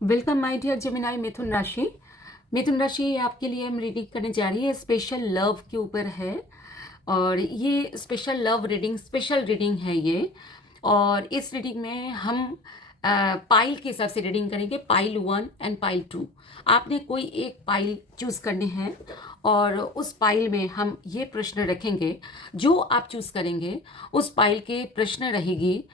Welcome my dear Gemini मिथुन राशि आपके लिए हम रीडिंग करने जा रही है। स्पेशल लव के ऊपर है और ये स्पेशल रीडिंग है ये। और इस रीडिंग में हम पाइल के हिसाब से रीडिंग करेंगे, पाइल 1 एंड पाइल 2। आपने कोई एक पाइल चूज़ करने हैं और उस पाइल में हम ये प्रश्न रखेंगे। जो आप चूज़ करेंगे उस पाइल के प्रश्न रहेगी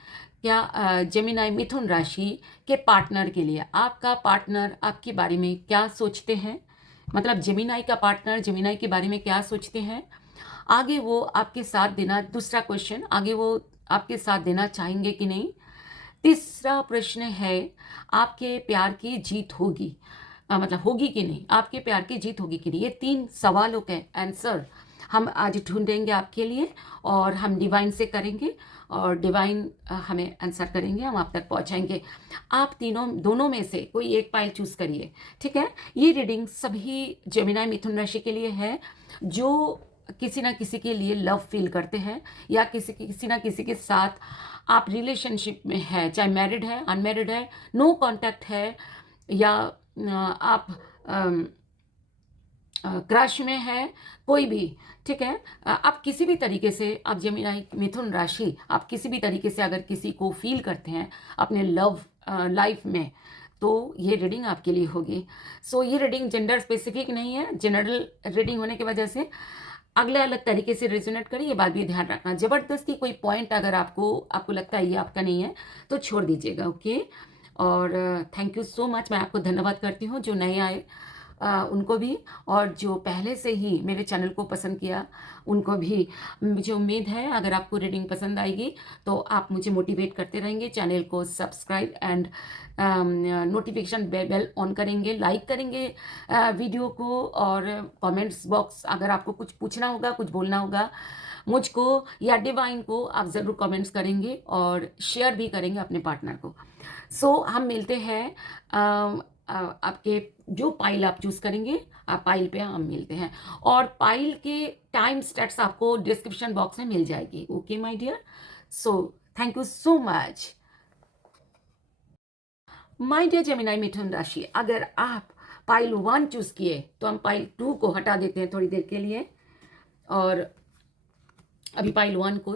क्या जेमिनाई मिथुन राशि के पार्टनर के लिए। आपका पार्टनर आपके बारे में क्या सोचते हैं, मतलब जेमिनाई का पार्टनर जेमिनाई के बारे में क्या सोचते हैं। आगे वो आपके साथ देना, दूसरा क्वेश्चन, आगे वो आपके साथ देना चाहेंगे कि नहीं। तीसरा प्रश्न है आपके प्यार की जीत होगी, मतलब होगी कि नहीं, आपके प्यार की जीत होगी कि नहीं। ये 3 सवालों के आंसर हम आज ढूंढेंगे आपके लिए और हम डिवाइन से करेंगे और डिवाइन हमें आंसर करेंगे, हम आप तक पहुंचाएंगे। आप दोनों में से कोई एक पाइल चूज करिए, ठीक है। ये रीडिंग सभी जेमिनाई मिथुन राशि के लिए है जो किसी ना किसी के लिए लव फील करते हैं या किसी ना किसी के साथ आप रिलेशनशिप में है, चाहे मैरिड है, अनमैरिड है, नो कांटेक्ट है, या आप क्रश में है, कोई भी, ठीक है। आप किसी भी तरीके से, आप जेमिनाई मिथुन राशि, आप किसी भी तरीके से अगर किसी को फील करते हैं अपने लव लाइफ में, तो ये रीडिंग आपके लिए होगी। सो ये रीडिंग जेंडर स्पेसिफिक नहीं है, जनरल रीडिंग होने की वजह से अगले अलग तरीके से रेजोनेट करें, ये बात भी ध्यान रखना। जबरदस्ती कोई पॉइंट अगर आपको लगता है ये आपका नहीं है तो छोड़ दीजिएगा, ओके। और थैंक यू सो मच, मैं आपको धन्यवाद करती हूँ जो नए आए उनको भी, और जो पहले से ही मेरे चैनल को पसंद किया उनको भी। मुझे उम्मीद है अगर आपको रीडिंग पसंद आएगी तो आप मुझे मोटिवेट करते रहेंगे, चैनल को subscribe and notification bell on करेंगे, लाइक करेंगे वीडियो को, और कमेंट्स बॉक्स अगर आपको कुछ पूछना होगा, कुछ बोलना होगा मुझको या डिवाइन को, आप ज़रूर कमेंट्स करेंगे और शेयर भी करेंगे अपने पार्टनर को। सो हम मिलते हैं आपके जो पाइल आप चूज करेंगे, आप पाइल पे हम मिलते हैं, और पाइल के टाइम स्टेट्स आपको डिस्क्रिप्शन बॉक्स में मिल जाएगी, okay my dear. So thank you so much my dear Gemini मिथुन राशि। अगर आप पाइल 1 चूज किए तो हम पाइल 2 को हटा देते हैं थोड़ी देर के लिए और अभी पाइल 1 को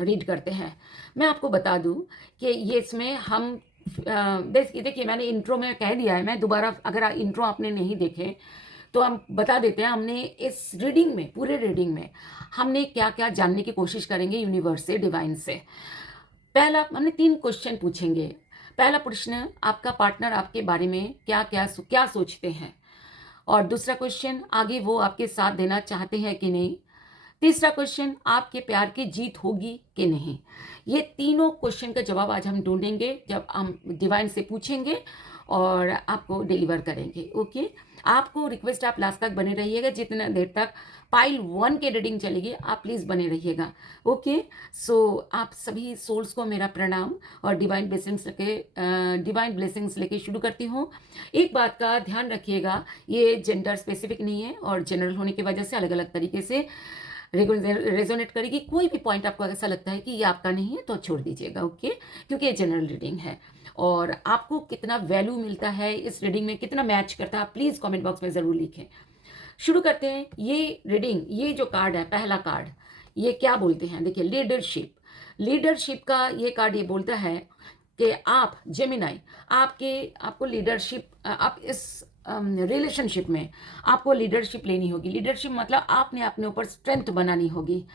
रीड करते हैं। मैं आपको बता दूं कि ये इसमें हम देखिए मैंने इंट्रो में कह दिया है, मैं दोबारा अगर इंट्रो आपने नहीं देखे तो हम बता देते हैं। हमने इस रीडिंग में, पूरे रीडिंग में हमने क्या क्या जानने की कोशिश करेंगे यूनिवर्स से, डिवाइन से। पहला हमने 3 क्वेश्चन पूछेंगे। पहला प्रश्न, आपका पार्टनर आपके बारे में क्या सोचते हैं, और दूसरा क्वेश्चन, आगे वो आपके साथ देना चाहते हैं कि नहीं। तीसरा क्वेश्चन, आपके प्यार की जीत होगी कि नहीं। ये तीनों क्वेश्चन का जवाब आज हम ढूंढेंगे जब हम डिवाइन से पूछेंगे और आपको डिलीवर करेंगे, ओके। आपको रिक्वेस्ट, आप लास्ट तक बने रहिएगा, जितना देर तक पाइल 1 के रीडिंग चलेगी आप प्लीज़ बने रहिएगा, ओके। सो आप सभी सोल्स को मेरा प्रणाम और डिवाइन ब्लेसिंग्स लेके शुरू करती हूँ। एक बात का ध्यान रखिएगा, ये जेंडर स्पेसिफिक नहीं है और जनरल होने की वजह से अलग अलग तरीके से रेजोनेट करेगी। कोई भी पॉइंट आपको ऐसा लगता है कि ये आपका नहीं है तो छोड़ दीजिएगा, ओके, क्योंकि ये जनरल रीडिंग है। और आपको कितना वैल्यू मिलता है इस रीडिंग में, कितना मैच करता है, आप प्लीज़ कमेंट बॉक्स में ज़रूर लिखें। शुरू करते हैं ये रीडिंग। ये जो कार्ड है, पहला कार्ड, ये क्या बोलते हैं, देखिए, लीडरशिप। लीडरशिप का ये कार्ड ये बोलता है कि आप जेमिनाई, आपको लीडरशिप, आप इस रिलेशनशिप में आपको लीडरशिप लेनी होगी। लीडरशिप मतलब आपने अपने ऊपर स्ट्रेंथ बनानी होगी,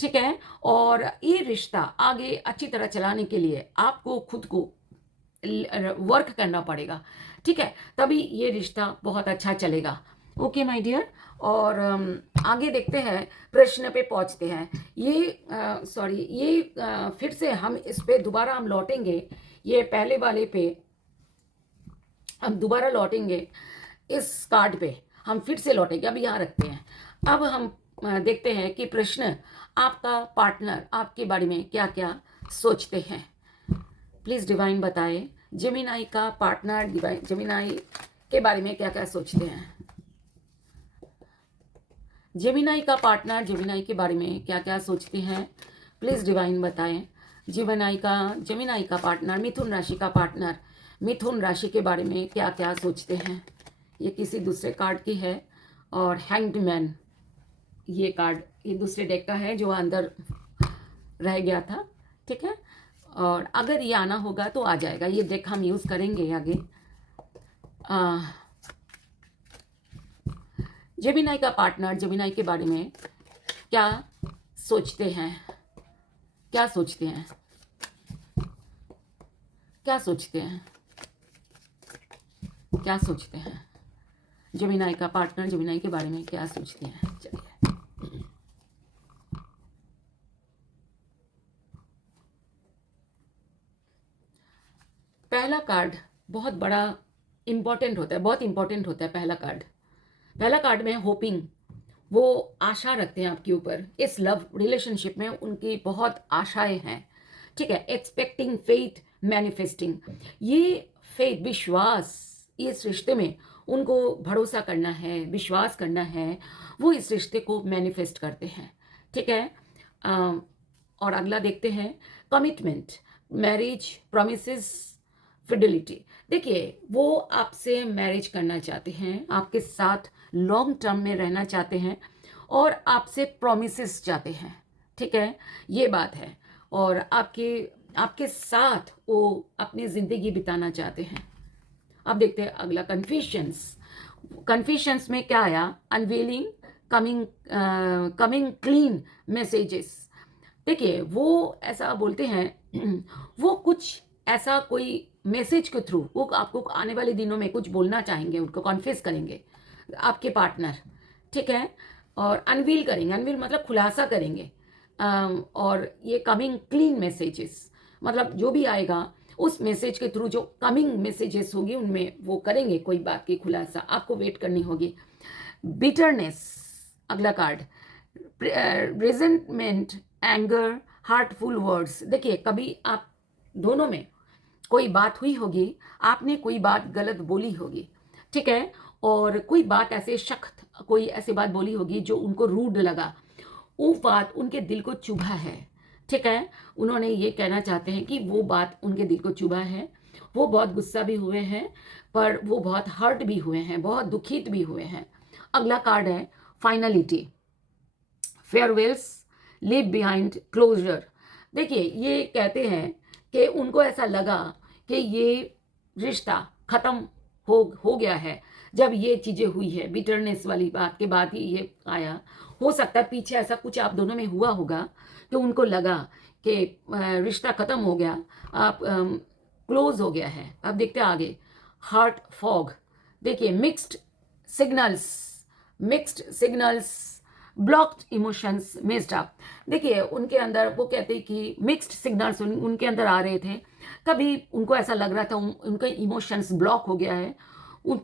ठीक है। और ये रिश्ता आगे अच्छी तरह चलाने के लिए आपको खुद को वर्क करना पड़ेगा, ठीक है, तभी ये रिश्ता बहुत अच्छा चलेगा, ओके माय डियर। और आगे देखते हैं, प्रश्न पे पहुंचते हैं। फिर से हम इस पे दोबारा हम लौटेंगे, ये पहले वाले पे हम दोबारा लौटेंगे, इस कार्ड पे हम फिर से लौटेंगे, अब यहाँ रखते हैं। अब हम देखते हैं कि प्रश्न, आपका पार्टनर आपके बारे में क्या क्या सोचते हैं। प्लीज़ डिवाइन बताएं, जेमिनाई का पार्टनर जेमिनाई के बारे में क्या क्या सोचते हैं। जेमिनाई का पार्टनर जेमिनाई के बारे में क्या क्या सोचते हैं, प्लीज़ डिवाइन बताएं। जेमिनाई का पार्टनर, मिथुन राशि का पार्टनर मिथुन राशि के बारे में क्या क्या सोचते हैं। ये किसी दूसरे कार्ड की है। और हैंग्ड मैन, ये कार्ड ये दूसरे डेक का है जो अंदर रह गया था। ठीक है, और अगर ये आना होगा तो आ जाएगा। ये डेक हम यूज़ करेंगे आगे। जेमिनाई का पार्टनर जेमिनाई के बारे में क्या सोचते हैं, क्या सोचते हैं, क्या सोचते हैं, क्या सोचते हैं। जेमिनाई का पार्टनर जेमिनाई के बारे में क्या सोचते हैं। चलिए, पहला कार्ड बहुत बड़ा इंपॉर्टेंट होता है, बहुत इंपॉर्टेंट होता है पहला कार्ड। पहला कार्ड में होपिंग, वो आशा रखते हैं आपके ऊपर। इस लव रिलेशनशिप में उनकी बहुत आशाएं हैं। ठीक है, एक्सपेक्टिंग, फेथ, मैनिफेस्टिंग। ये फेथ, विश्वास, इस रिश्ते में उनको भरोसा करना है, विश्वास करना है। वो इस रिश्ते को मैनिफेस्ट करते हैं। ठीक है, और अगला देखते हैं कमिटमेंट, मैरिज, प्रॉमिसेस, फिडेलिटी। देखिए, वो आपसे मैरिज करना चाहते हैं, आपके साथ लॉन्ग टर्म में रहना चाहते हैं और आपसे प्रॉमिसेस चाहते हैं। ठीक है, ये बात है। और आपके आपके साथ वो अपनी ज़िंदगी बिताना चाहते हैं। अब देखते हैं अगला कन्फ्यूशंस। कन्फ्यूशंस में क्या आया, अनवेलिंग, कमिंग क्लीन मैसेजेस। देखिए, वो ऐसा बोलते हैं वो कुछ ऐसा कोई मैसेज के थ्रू वो आपको आने वाले दिनों में कुछ बोलना चाहेंगे, उनको कॉन्फेस करेंगे आपके पार्टनर। ठीक है, और अनवील करेंगे, अनवील मतलब खुलासा करेंगे। और ये कमिंग क्लीन मैसेजेस मतलब जो भी आएगा उस मैसेज के थ्रू, जो कमिंग मैसेजेस होगी उनमें वो करेंगे कोई बात की खुलासा, आपको वेट करनी होगी। बिटरनेस, अगला card, resentment, anger, heartful words. देखिए, कभी आप दोनों में कोई बात हुई होगी, आपने कोई बात गलत बोली होगी। ठीक है, और कोई बात ऐसे सख्त, कोई ऐसी बात बोली होगी जो उनको रूड लगा, वो बात उनके दिल को चुभा है। ठीक है, उन्होंने ये कहना चाहते हैं कि वो बात उनके दिल को चुभा है। वो बहुत गुस्सा भी हुए हैं, पर वो बहुत हर्ट भी हुए हैं, बहुत दुखित भी हुए हैं। अगला कार्ड है finality, farewells, leave behind, closure. देखिए, ये कहते हैं कि उनको ऐसा लगा कि ये रिश्ता ख़त्म हो गया है जब ये चीज़ें हुई है। बिटरनेस वाली बात के बाद ही ये आया। हो सकता है पीछे ऐसा कुछ आप दोनों में हुआ होगा कि उनको लगा कि रिश्ता ख़त्म हो गया, आप क्लोज हो गया है। अब देखते हैं आगे, हार्ट फॉग। देखिए, mixed signals, blocked emotions, missed up. देखिए, उनके अंदर वो कहते हैं कि मिक्स्ड सिग्नल्स उनके अंदर आ रहे थे। कभी उनको ऐसा लग रहा था उनका इमोशंस ब्लॉक हो गया है।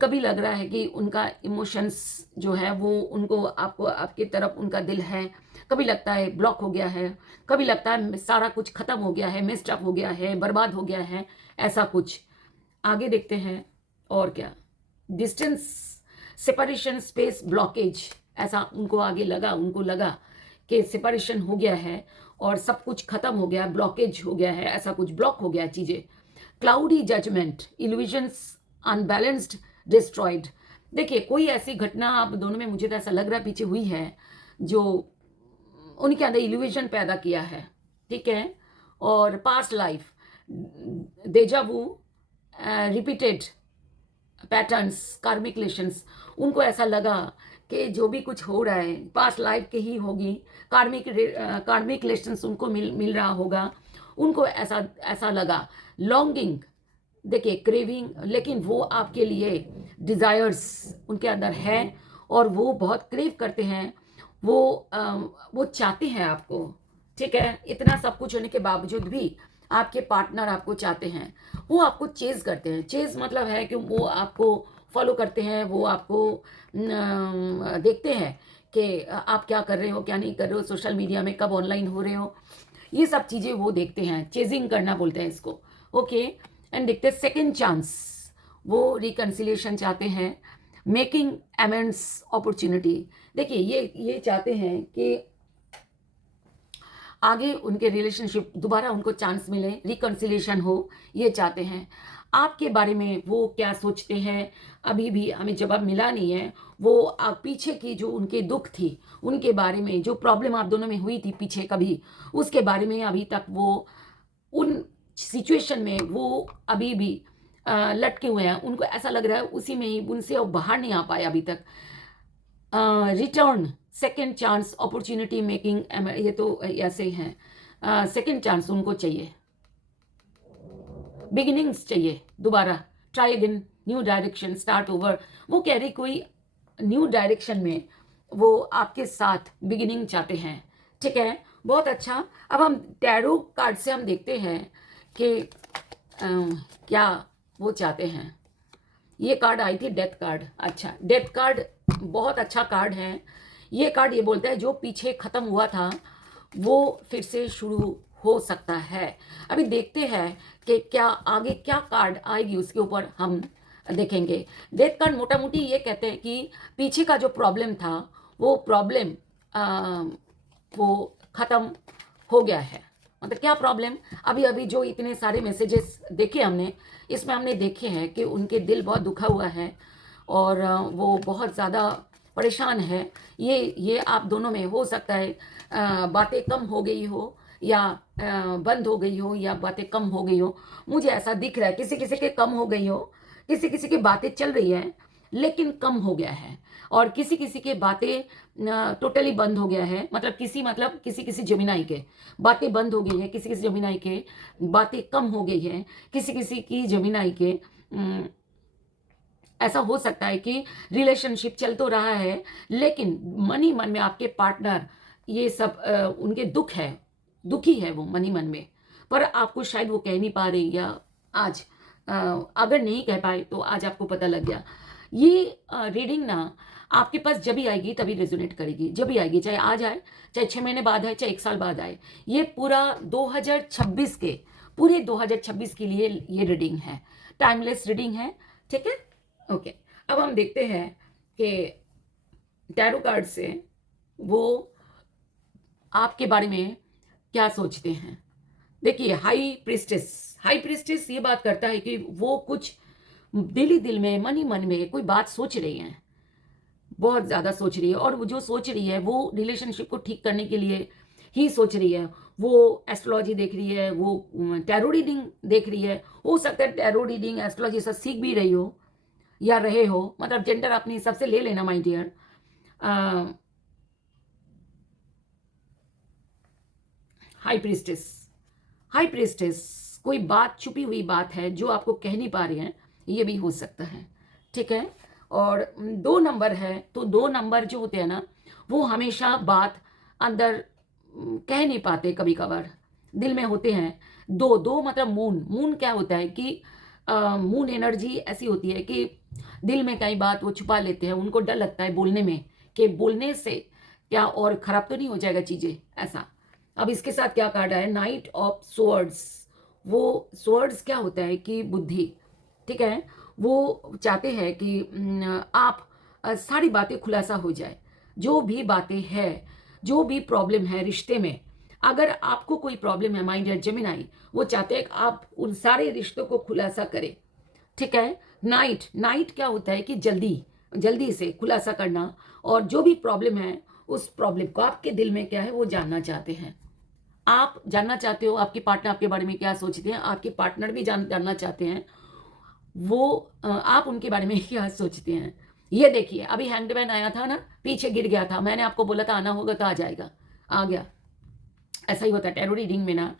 कभी लग रहा है कि उनका इमोशंस जो है वो उनको आपकी तरफ उनका दिल है, कभी लगता है ब्लॉक हो गया है, कभी लगता है सारा कुछ ख़त्म हो गया है, मिस्ड अप हो गया है, बर्बाद हो गया है, ऐसा कुछ। आगे देखते हैं और क्या, डिस्टेंस, सेपरेशन, स्पेस, ब्लॉकेज। ऐसा उनको लगा कि सेपरेशन हो गया है और सब कुछ खत्म हो गया, ब्लॉकेज हो गया है, ऐसा कुछ ब्लॉक हो गया चीज़ें। Cloudy judgement, illusions, unbalanced, destroyed. देखिए, कोई ऐसी घटना आप दोनों में, मुझे तो ऐसा लग रहा है, पीछे हुई है जो उनके अंदर इल्यूजन पैदा किया है। ठीक है, और past life, deja vu, repeated patterns, कार्मिक रिलेशंस। उनको ऐसा लगा कि जो भी कुछ हो रहा है पास्ट लाइफ के ही होगी, कार्मिक रिलेशंस उनको मिल रहा होगा। उनको ऐसा लगा। लॉन्गिंग, देखिए क्रेविंग, लेकिन वो आपके लिए डिज़ायर्स उनके अंदर है और वो बहुत क्रेव करते हैं। वो चाहते हैं आपको। ठीक है, इतना सब कुछ होने के बावजूद भी आपके पार्टनर आपको चाहते हैं। वो आपको चेज़ करते हैं। चेज़ मतलब है कि वो आपको फॉलो करते हैं, वो आपको देखते हैं कि आप क्या कर रहे हो, क्या नहीं कर रहे हो, सोशल मीडिया में कब ऑनलाइन हो रहे हो, ये सब चीज़ें वो देखते हैं। चेजिंग करना बोलते हैं इसको। ओके, एंड देखते हैं सेकेंड चांस, वो रिकन्सिलिएशन चाहते हैं। Making amends, opportunity. देखिए, ये चाहते हैं कि आगे उनके रिलेशनशिप दोबारा उनको चांस मिले, रिकन्सिलिएशन हो, ये चाहते हैं। आपके बारे में वो क्या सोचते हैं अभी भी हमें जवाब मिला नहीं है। वो पीछे की जो उनके दुख थी, उनके बारे में जो प्रॉब्लम आप दोनों में हुई थी पीछे कभी, उसके बारे में अभी तक वो उन सिचुएशन में वो अभी भी लटके हुए हैं। उनको ऐसा लग रहा है उसी में ही, उनसे वो बाहर नहीं आ पाए अभी तक। Return, second chance, opportunity making, ये तो ऐसे ही हैं। सेकेंड चांस उनको चाहिए, बिगिनिंग्स चाहिए, दोबारा try again, new direction, start over. वो कह रही कोई न्यू डायरेक्शन में वो आपके साथ बिगिनिंग चाहते हैं। ठीक है, बहुत अच्छा। अब हम टैरो कार्ड से हम देखते हैं कि क्या वो चाहते हैं। ये कार्ड आई थी डेथ कार्ड। अच्छा, डेथ कार्ड बहुत अच्छा कार्ड है। ये कार्ड ये बोलता है जो पीछे खत्म हुआ था वो फिर से शुरू हो सकता है। अभी देखते हैं कि क्या आगे क्या कार्ड आएगी, उसके ऊपर हम देखेंगे। डेथ कार्ड मोटा मोटी ये कहते हैं कि पीछे का जो प्रॉब्लम था वो प्रॉब्लम वो खत्म हो गया है। मतलब क्या प्रॉब्लम, अभी अभी जो इतने सारे मैसेजेस देखे हमने, इसमें हमने देखे हैं कि उनके दिल बहुत दुखा हुआ है और वो बहुत ज़्यादा परेशान है। ये आप दोनों में हो सकता है बातें कम हो गई हो या बंद हो गई हो या बातें कम हो गई हो। मुझे ऐसा दिख रहा है किसी किसी के कम हो गई हो, किसी किसी की बातें चल रही है लेकिन कम हो गया है, और किसी किसी के बातें टोटली बंद हो गया है। मतलब किसी किसी जमीनाई के बातें बंद हो गई है, किसी किसी जमीनाई के बातें कम हो गई है, किसी किसी की जमीनाई के ऐसा हो सकता है कि रिलेशनशिप चल तो रहा है लेकिन मन ही मन में आपके पार्टनर ये सब उनके दुखी है वो मन ही मन में, पर आपको शायद वो कह नहीं पा रही, या आज अगर नहीं कह पाए तो आज आपको पता लग गया। ये रीडिंग ना आपके पास जब भी आएगी तभी रेजोनेट करेगी, जब भी आएगी, चाहे आज आए, चाहे 6 महीने बाद आए, चाहे 1 साल बाद आए। ये पूरा 2026 के, पूरे 2026 के लिए ये रीडिंग है, टाइमलेस रीडिंग है। ठीक है, ओके। अब हम देखते हैं कि टैरो कार्ड से वो आपके बारे में क्या सोचते हैं। देखिए, हाई प्रिस्टेस ये बात करता है कि वो कुछ दिल ही दिल में, मन ही मन में कोई बात सोच रही हैं, बहुत ज़्यादा सोच रही है, और वो जो सोच रही है वो रिलेशनशिप को ठीक करने के लिए ही सोच रही है। वो एस्ट्रोलॉजी देख रही है, वो टैरो रीडिंग देख रही है। हो सकता है टैरो रीडिंग एस्ट्रोलॉजी सब सीख भी रही हो या रहे हो, मतलब जेंडर अपने हिसाब से ले लेना माय डियर। हाई प्रिस्टेस कोई बात, छुपी हुई बात है जो आपको कह नहीं पा रहे हैं, ये भी हो सकता है। ठीक है, और 2 नंबर है, तो 2 नंबर जो होते हैं ना वो हमेशा बात अंदर कह नहीं पाते, कभी कभार दिल में होते हैं। दो मतलब मून क्या होता है कि मून एनर्जी ऐसी होती है कि दिल में कई बात वो छुपा लेते हैं, उनको डर लगता है बोलने में कि बोलने से क्या और खराब तो नहीं हो जाएगा चीज़ें, ऐसा। अब इसके साथ क्या कार्ड है, नाइट ऑफ स्वॉर्ड्स। वो स्वॉर्ड्स क्या होता है कि बुद्धि। ठीक है, वो चाहते हैं कि आप सारी बातें खुलासा हो जाए, जो भी बातें हैं, जो भी प्रॉब्लम है रिश्ते में। अगर आपको कोई प्रॉब्लम है माइंड या जेमिनाई, वो चाहते हैं कि आप उन सारे रिश्तों को खुलासा करें। ठीक है, नाइट क्या होता है कि जल्दी से खुलासा करना, और जो भी प्रॉब्लम है उस प्रॉब्लम को आपके दिल में क्या है वो जानना चाहते हैं। आप जानना चाहते हो आपके पार्टनर आपके बारे में क्या सोचते हैं, आपके पार्टनर भी जानना चाहते हैं वो आप उनके बारे में क्या सोचते हैं। ये देखिए, अभी हैंडमैन आया था ना, पीछे गिर गया था, मैंने आपको बोला था आना होगा तो आ जाएगा, आ गया। ऐसा ही होता है टैरो रीडिंग में ना।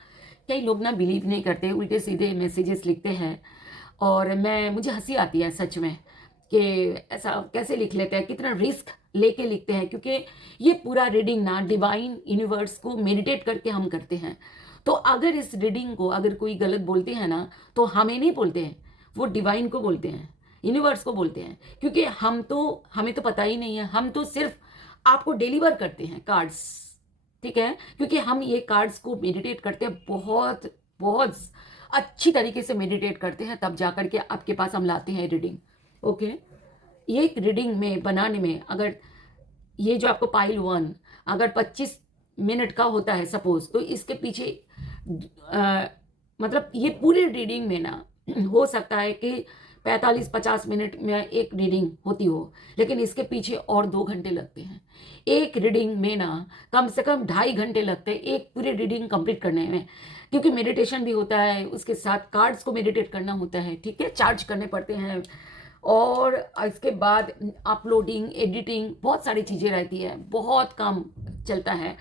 कई लोग ना बिलीव नहीं करते, उल्टे सीधे मैसेजेस लिखते हैं, और मुझे हंसी आती है सच में कि ऐसा कैसे लिख लेते हैं, कितना रिस्क लेके लिखते हैं, क्योंकि ये पूरा रीडिंग ना डिवाइन यूनिवर्स को मेडिटेट करके हम करते हैं। तो अगर इस रीडिंग को अगर कोई गलत बोलते हैं ना, तो हमें नहीं बोलते हैं, वो डिवाइन को बोलते हैं, यूनिवर्स को बोलते हैं, क्योंकि हमें तो पता ही नहीं है, हम तो सिर्फ आपको डिलीवर करते हैं कार्ड्स। ठीक है, क्योंकि हम ये कार्ड्स को मेडिटेट करते हैं, बहुत बहुत अच्छी तरीके से मेडिटेट करते हैं, तब जाकर के आपके पास हम लाते हैं रीडिंग। ओके, ये रीडिंग में बनाने में, अगर ये जो आपको पाइल 1 अगर 25 मिनट का होता है सपोज, तो इसके पीछे मतलब ये पूरे रीडिंग में ना हो सकता है कि 45-50 मिनट में एक रीडिंग होती हो, लेकिन इसके पीछे और 2 घंटे लगते हैं। एक रीडिंग में ना कम से कम 2.5 घंटे लगते हैं एक पूरी रीडिंग कंप्लीट करने में, क्योंकि मेडिटेशन भी होता है, उसके साथ कार्ड्स को मेडिटेट करना होता है, ठीक है, चार्ज करने पड़ते हैं, और इसके बाद अपलोडिंग, एडिटिंग, बहुत सारी चीज़ें रहती है, बहुत काम चलता है।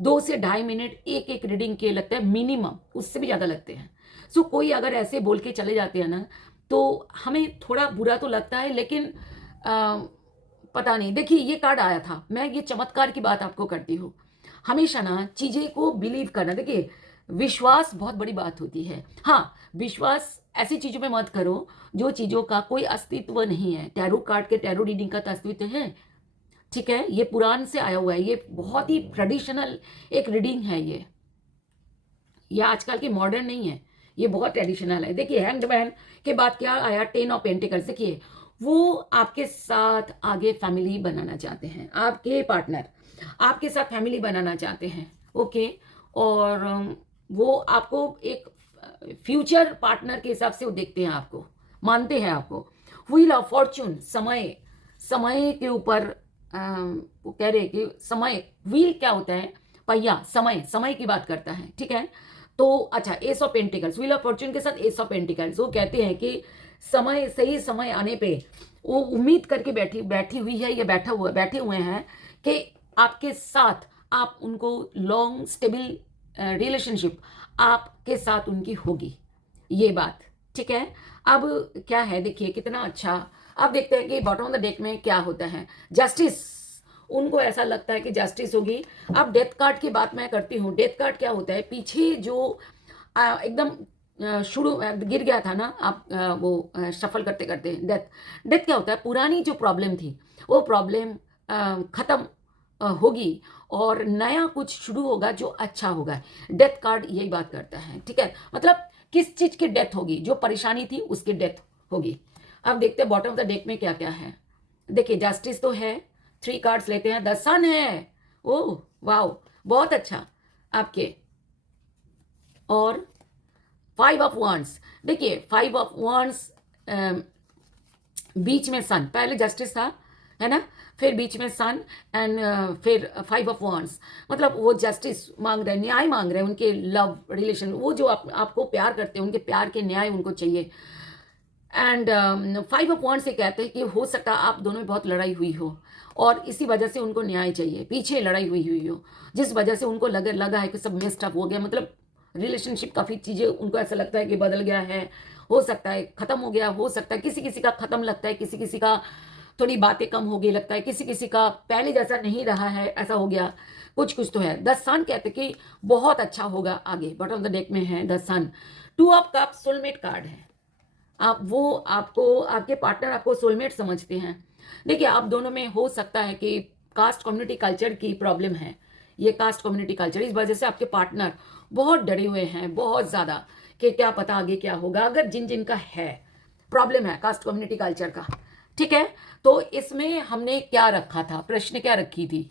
2 से 2.5 मिनट एक एक रीडिंग के लगते हैं मिनिमम, उससे भी ज़्यादा लगते हैं। सो कोई अगर ऐसे बोल के चले जाते हैं ना, तो हमें थोड़ा बुरा तो लगता है, लेकिन पता नहीं। देखिए ये कार्ड आया था, मैं ये चमत्कार की बात आपको करती हूँ। हमेशा ना चीज़ें को बिलीव करना, देखिए विश्वास बहुत बड़ी बात होती है। हाँ, विश्वास ऐसी चीज़ों में मत करो जो चीज़ों का कोई अस्तित्व नहीं है। टैरो कार्ड के टैरो रीडिंग का तो अस्तित्व है, ठीक है, ये पुराण से आया हुआ है, ये बहुत ही ट्रेडिशनल एक रीडिंग है। ये आजकल की मॉडर्न नहीं है, ये बहुत ट्रेडिशनल है। देखिए हैंग्ड मैन के बाद क्या आया, 10 ऑफ पेंटिकल्स। देखिए वो आपके साथ आगे फैमिली बनाना चाहते हैं, आपके पार्टनर आपके साथ फैमिली बनाना चाहते हैं, ओके। और वो आपको एक फ्यूचर पार्टनर के हिसाब से वो देखते हैं, आपको मानते हैं आपको। व्हील ऑफ फॉर्चून, समय, समय के ऊपर वो कह रहे हैं कि समय, व्हील क्या होता है, पहिया, समय, समय की बात करता है, ठीक है। तो अच्छा, S of pentacles, wheel of Fortune के साथ एस ऑफ पेंटिकल्स, वो कहते हैं कि समय, सही समय आने पे वो उम्मीद करके बैठी हुई है, या बैठे हुए हैं कि आपके साथ, आप उनको लॉन्ग स्टेबल रिलेशनशिप आपके साथ उनकी होगी, ये बात, ठीक है। अब क्या है, देखिए कितना अच्छा। अब देखते हैं कि बॉटम ऑफ द डेक में क्या होता है, जस्टिस, उनको ऐसा लगता है कि जस्टिस होगी। अब डेथ कार्ड की बात मैं करती हूँ। डेथ कार्ड क्या होता है, पीछे जो एकदम शुरू गिर गया था ना आप, वो शफल करते करते डेथ, डेथ क्या होता है, पुरानी जो प्रॉब्लम थी वो प्रॉब्लम खत्म होगी, और नया कुछ शुरू होगा जो अच्छा होगा। डेथ कार्ड यही बात करता है, ठीक है, मतलब किस चीज़ की डेथ होगी, जो परेशानी थी उसकी डेथ होगी। अब देखते हैं बॉटम ऑफ द डेक में क्या क्या है। देखिए जस्टिस तो है, 3 कार्ड्स लेते हैं, द सन है, ओह वाओ, बहुत अच्छा आपके, और 5 ऑफ wands। देखिए 5 ऑफ wands, बीच में सन, पहले जस्टिस था, है ना, फिर बीच में सन, एंड फिर 5 ऑफ wands, मतलब वो जस्टिस मांग रहे हैं, न्याय मांग रहे हैं, उनके लव रिलेशन, वो जो आपको प्यार करते हैं, उनके प्यार के न्याय उनको चाहिए। एंड 5 ऑफ wands से कहते हैं कि हो सकता है आप दोनों में बहुत लड़ाई हुई हो, और इसी वजह से उनको न्याय चाहिए, पीछे लड़ाई हुई हो, जिस वजह से उनको लगा है कि सब मेस्ड अप हो गया, मतलब रिलेशनशिप, काफ़ी चीज़ें उनको ऐसा लगता है कि बदल गया है, हो सकता है ख़त्म हो गया, हो सकता है किसी किसी का ख़त्म लगता है, किसी किसी का थोड़ी बातें कम हो गई लगता है, किसी किसी का पहले जैसा नहीं रहा है, ऐसा हो गया, कुछ कुछ तो है। द सन कहते कि बहुत अच्छा होगा आगे, बॉटम ऑफ द डेक में है the sun. 2 of cup soulmate card है, आप वो आपको, आपके पार्टनर आपको सोलमेट समझते हैं। देखिए आप दोनों में हो सकता है कि कास्ट कम्युनिटी कल्चर की प्रॉब्लम है, ये कास्ट कम्युनिटी कल्चर, इस वजह से आपके पार्टनर बहुत डरे हुए हैं, बहुत ज़्यादा, कि क्या पता आगे क्या होगा, अगर जिन जिन का है प्रॉब्लम है कास्ट कम्युनिटी कल्चर का, ठीक है। तो इसमें हमने क्या रखा था, प्रश्न क्या रखी थी,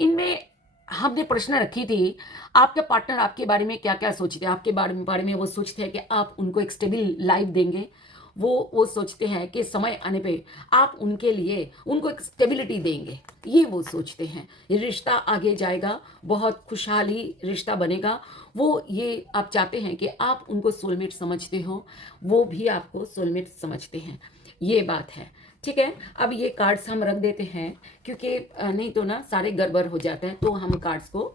इनमें हमने प्रश्न रखी थी, आपके पार्टनर आपके बारे में क्या क्या सोचते हैं, आपके बारे में वो सोचते हैं कि आप उनको एक स्टेबल लाइफ देंगे, वो सोचते हैं कि समय आने पे आप उनके लिए उनको एक स्टेबिलिटी देंगे, ये वो सोचते हैं, ये रिश्ता आगे जाएगा, बहुत खुशहाली रिश्ता बनेगा, वो ये आप चाहते हैं कि आप उनको सोलमेट समझते हो, वो भी आपको सोलमेट समझते हैं, ये बात है, ठीक है। अब ये कार्ड्स हम रख देते हैं, क्योंकि नहीं तो ना सारे गड़बड़ हो जाते हैं, तो हम कार्ड्स को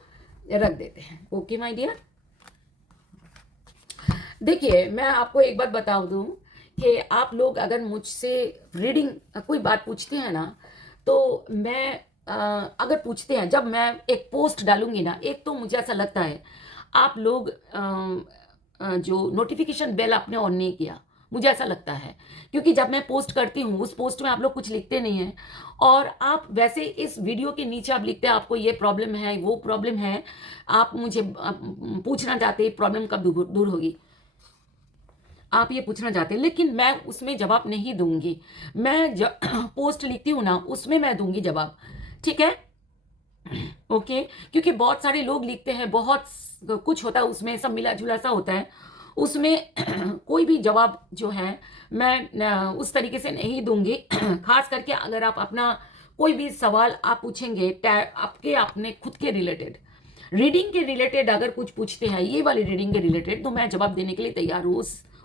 रख देते हैं, ओके माय डियर। देखिए मैं आपको एक बात बता दूं कि आप लोग अगर मुझसे रीडिंग कोई बात पूछते हैं ना, तो मैं अगर पूछते हैं, जब मैं एक पोस्ट डालूंगी ना, एक तो मुझे ऐसा लगता है आप लोग जो नोटिफिकेशन बेल आपने ऑन नहीं किया, मुझे ऐसा लगता है, क्योंकि जब मैं पोस्ट करती हूँ उस पोस्ट में आप लोग कुछ लिखते नहीं हैं, और आप वैसे इस वीडियो के नीचे आप लिखते हैं आपको ये प्रॉब्लम है, वो प्रॉब्लम है, आप मुझे पूछना चाहते हैं प्रॉब्लम कब दूर होगी, आप ये पूछना चाहते हैं, लेकिन मैं उसमें जवाब नहीं दूंगी। मैं जब पोस्ट लिखती हूँ ना, उसमें मैं दूंगी जवाब, ठीक है, ओके। क्योंकि बहुत सारे लोग लिखते हैं, बहुत कुछ होता है उसमें, सब मिला जुला सा होता है, उसमें कोई भी जवाब जो है मैं उस तरीके से नहीं दूंगी। खास करके अगर आप अपना कोई भी सवाल आप पूछेंगे आपके अपने खुद के रिलेटेड, रीडिंग के रिलेटेड अगर कुछ पूछते हैं, ये वाली रीडिंग के रिलेटेड, तो मैं जवाब देने के लिए तैयार हूँ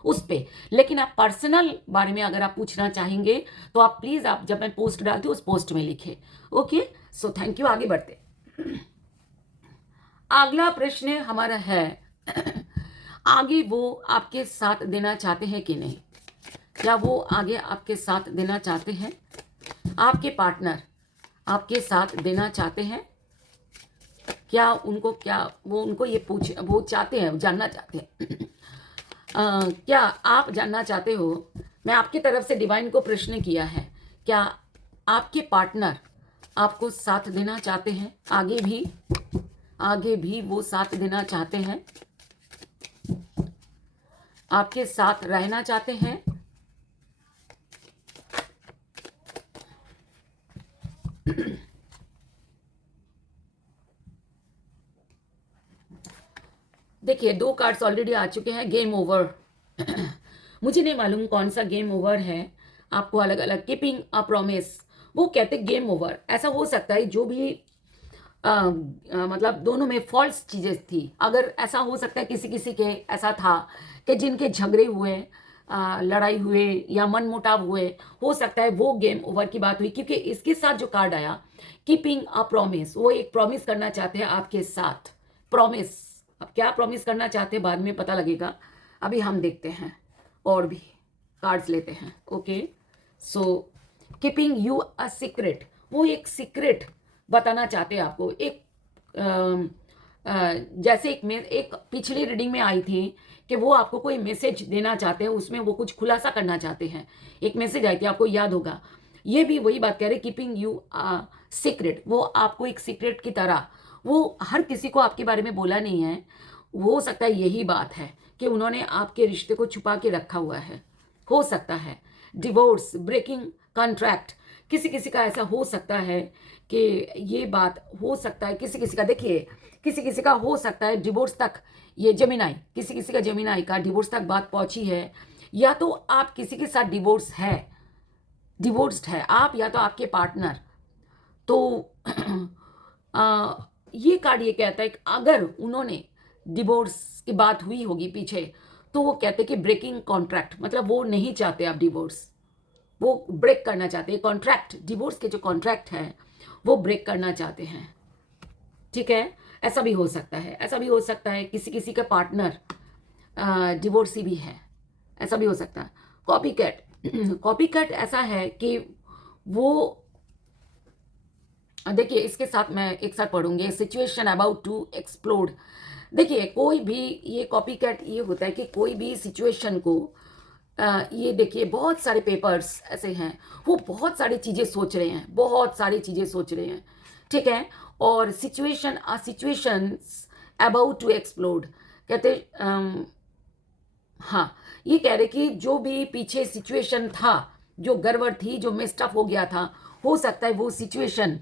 उस पे। लेकिन आप पर्सनल बारे में अगर आप पूछना चाहेंगे तो आप प्लीज़, आप जब मैं पोस्ट डालती हूँ उस पोस्ट में लिखें। Okay, so thank you. आगे बढ़ते। अगला प्रश्न हमारा है, आगे वो आपके साथ देना चाहते हैं कि नहीं? क्या वो आगे आपके साथ देना चाहते हैं? आपके पार्टनर आपके साथ देना चाहते हैं? क्या उनको ये वो चाहते हैं, जानना चाहते हैं? क्या आप जानना चाहते हो? मैं आपकी तरफ से डिवाइन को प्रश्न किया है, क्या आपके पार्टनर आपको साथ देना चाहते हैं? आगे भी वो साथ देना चाहते हैं, आपके साथ रहना चाहते हैं? देखिए, 2 कार्ड्स ऑलरेडी आ चुके हैं। Game over. मुझे नहीं मालूम कौन सा गेम ओवर है, आपको अलग अलग। कीपिंग अ प्रॉमिस, वो कहते गेम ओवर। ऐसा हो सकता है जो भी मतलब दोनों में फॉल्स चीज़ें थी। अगर ऐसा हो सकता है किसी किसी के ऐसा था कि जिनके झगड़े हुए, लड़ाई हुए या मनमुटाव हुए, हो सकता है वो गेम ओवर की बात हुई। क्योंकि इसके साथ जो कार्ड आया, कीपिंग अ प्रॉमिस, वो एक प्रॉमिस करना चाहते हैं आपके साथ। प्रॉमिस, अब क्या प्रॉमिस करना चाहते हैं बाद में पता लगेगा। अभी हम देखते हैं और भी कार्ड्स लेते हैं। Okay, so keeping you a secret, वो एक सीक्रेट बताना चाहते हैं आपको। एक जैसे एक पिछली रीडिंग में आई थी कि वो आपको कोई मैसेज देना चाहते हैं, उसमें वो कुछ खुलासा करना चाहते हैं। एक मैसेज आई थी, आपको याद होगा। ये भी वही बात कह रहे, कीपिंग यू सीक्रेट, वो आपको एक सीक्रेट की तरह, वो हर किसी को आपके बारे में बोला नहीं है। हो सकता है यही बात है कि उन्होंने आपके रिश्ते को छुपा के रखा हुआ है। हो सकता है डिवोर्स, ब्रेकिंग कॉन्ट्रैक्ट, किसी किसी का ऐसा हो सकता है कि ये बात हो सकता है किसी किसी का। देखिए, किसी किसी का हो सकता है डिवोर्स तक, ये जेमिनाई, किसी किसी का जेमिनाई का डिवोर्स तक बात पहुंची है। या तो आप किसी के साथ डिवोर्स्ड है आप, या तो आपके पार्टनर। तो ये कार्ड ये कहता है कि अगर उन्होंने डिवोर्स की बात हुई होगी पीछे, तो वो कहते हैं कि ब्रेकिंग कॉन्ट्रैक्ट, मतलब वो नहीं चाहते आप डिवोर्स, वो ब्रेक करना चाहते हैं कॉन्ट्रैक्ट। डिवोर्स के जो कॉन्ट्रैक्ट है वो ब्रेक करना चाहते हैं। ठीक है, ऐसा भी हो सकता है। ऐसा भी हो सकता है किसी किसी का पार्टनर डिवोर्सी भी है, ऐसा भी हो सकता है। कॉपी कैट, कॉपी कैट ऐसा है कि वो, देखिए इसके साथ मैं एक साथ पढ़ूंगी, सिचुएशन अबाउट टू एक्सप्लोड। देखिए, कोई भी, ये कॉपी कैट ये होता है कि कोई भी सिचुएशन को, ये देखिए बहुत सारे पेपर्स ऐसे हैं, वो बहुत सारी चीज़ें सोच रहे हैं, बहुत सारी चीज़ें सोच रहे हैं। ठीक है, और सिचुएशंस अबाउट टू एक्सप्लोड कहते, हाँ, ये कह रहे कि जो भी पीछे सिचुएशन था, जो गड़बड़ थी, जो मिस्टअप हो गया था, हो सकता है वो सिचुएशन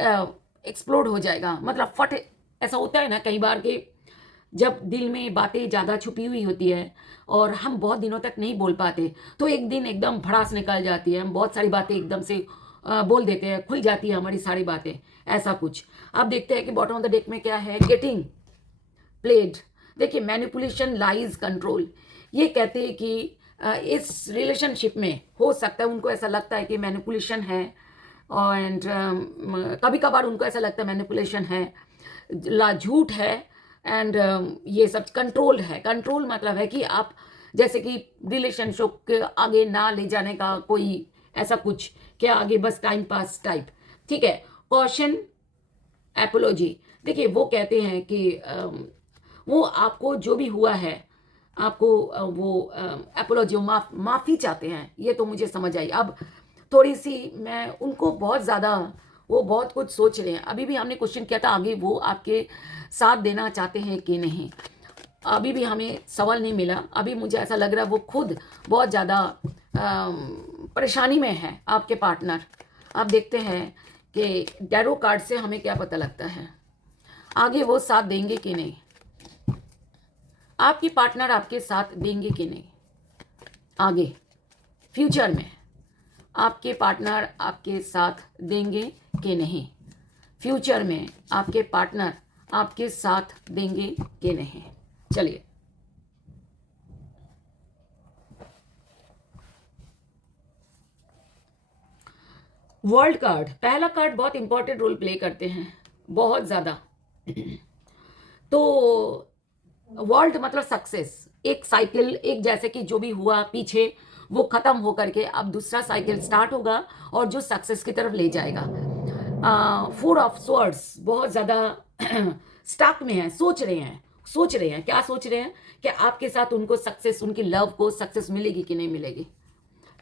एक्सप्लोड हो जाएगा। मतलब फट, ऐसा होता है ना कई बार कि जब दिल में बातें ज़्यादा छुपी हुई होती है और हम बहुत दिनों तक नहीं बोल पाते, तो एक दिन एकदम भड़ास निकल जाती है, हम बहुत सारी बातें एकदम से बोल देते हैं, खुल जाती है हमारी सारी बातें, ऐसा कुछ। अब देखते हैं कि बॉटम ऑफ द डेक में क्या है। गेटिंग प्लेड, देखिए मैनिपुलेशन, लाइज, कंट्रोल, ये कहते हैं कि इस रिलेशनशिप में हो सकता है उनको ऐसा लगता है कि मैनिपुलेशन है, एंड कभी कभार उनको ऐसा लगता है मैनिपुलेशन है, झूठ है, एंड ये सब कंट्रोल है। कंट्रोल मतलब है कि आप जैसे कि रिलेशनशिप के आगे ना ले जाने का कोई ऐसा कुछ, क्या आगे बस टाइम पास टाइप। ठीक है, कॉशन एपोलॉजी, देखिए वो कहते हैं कि वो आपको जो भी हुआ है, आपको वो एपोलॉजी, माफ़ी चाहते हैं। ये तो मुझे समझ आई। अब थोड़ी सी मैं उनको बहुत ज़्यादा, वो बहुत कुछ सोच रहे हैं। अभी भी हमने क्वेश्चन किया था आगे वो आपके साथ देना चाहते हैं कि नहीं, अभी भी हमें सवाल नहीं मिला। अभी मुझे ऐसा लग रहा है वो खुद बहुत ज़्यादा परेशानी में है, आपके पार्टनर। अब देखते हैं कि टैरो कार्ड से हमें क्या पता लगता है, आगे वो साथ देंगे कि नहीं। आपकी पार्टनर आपके साथ देंगे कि नहीं आगे फ्यूचर में, आपके पार्टनर आपके साथ देंगे कि नहीं फ्यूचर में, आपके पार्टनर आपके साथ देंगे कि नहीं। चलिए, वर्ल्ड कार्ड, पहला कार्ड बहुत इंपॉर्टेंट रोल प्ले करते हैं, बहुत ज़्यादा। तो वर्ल्ड मतलब सक्सेस, एक साइकिल, एक जैसे कि जो भी हुआ पीछे वो खत्म हो करके अब दूसरा साइकिल स्टार्ट होगा और जो सक्सेस की तरफ ले जाएगा। फोर ऑफ स्वर्ड्स बहुत ज़्यादा स्टक में है, सोच रहे हैं, क्या सोच रहे हैं कि आपके साथ उनको सक्सेस, उनकी लव को सक्सेस मिलेगी कि नहीं मिलेगी।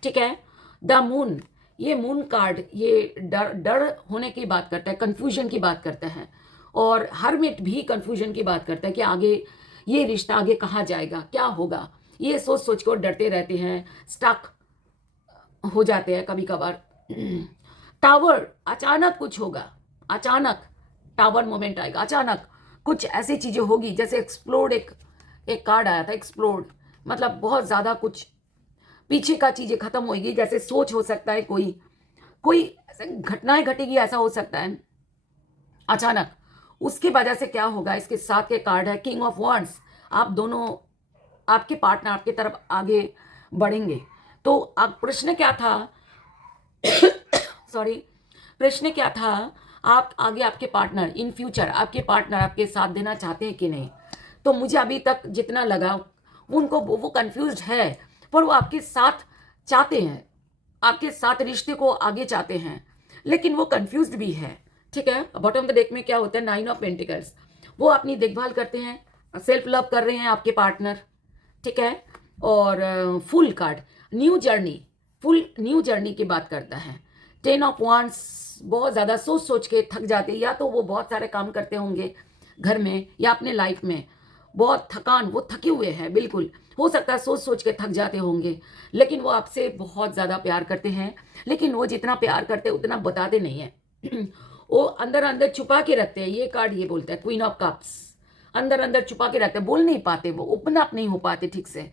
ठीक है। द मून, ये मून कार्ड ये डर होने की बात करता है, कंफ्यूजन की बात करता है, और हरमिट भी कंफ्यूजन की बात करता है कि आगे ये रिश्ता आगे कहाँ जाएगा, क्या होगा, ये सोच सोच कर डरते रहते हैं, स्टक हो जाते हैं कभी कभार। टावर, अचानक कुछ होगा, अचानक टावर मोमेंट आएगा, अचानक कुछ ऐसी चीज़ें होगी जैसे एक्सप्लोड, एक कार्ड आया था एक्सप्लोड, मतलब बहुत ज़्यादा कुछ पीछे का चीज़ें खत्म होगी, जैसे सोच हो सकता है कोई कोई घटनाएं घटेगी, ऐसा हो सकता है अचानक। उसकी वजह से क्या होगा, इसके साथ के कार्ड है किंग ऑफ वॉन्ड्स, आप दोनों, आपके पार्टनर आपकी तरफ आगे बढ़ेंगे। तो अब प्रश्न क्या था सॉरी, प्रश्न क्या था, आप आगे आपके पार्टनर इन फ्यूचर आपके पार्टनर आपके साथ देना चाहते हैं कि नहीं। तो मुझे अभी तक जितना लगा उनको वो कंफ्यूज्ड है, पर वो आपके साथ चाहते हैं, आपके साथ रिश्ते को आगे चाहते हैं, लेकिन वो कंफ्यूज्ड भी है। ठीक है। बॉटम ऑफ द डेक में क्या होता है, 9 ऑफ पेंटिकल्स, वो अपनी देखभाल करते हैं, सेल्फ लव कर रहे हैं आपके पार्टनर। ठीक है। और full card new journey, full new journey की बात करता है। 10 ऑफ वांड्स, बहुत ज़्यादा सोच सोच के थक जाते, या तो वो बहुत सारे काम करते होंगे घर में या अपने लाइफ में, बहुत थकान, वो थके हुए हैं बिल्कुल, हो सकता है सोच सोच के थक जाते होंगे, लेकिन वो आपसे बहुत ज़्यादा प्यार करते हैं, लेकिन वो जितना प्यार करते हैं उतना बताते नहीं हैं वो अंदर अंदर छुपा के रखते हैं। ये कार्ड ये बोलता है क्वीन ऑफ कप्स, अंदर अंदर छुपा के रखते हैं, बोल नहीं पाते, वो ओपन अप नहीं हो पाते ठीक से।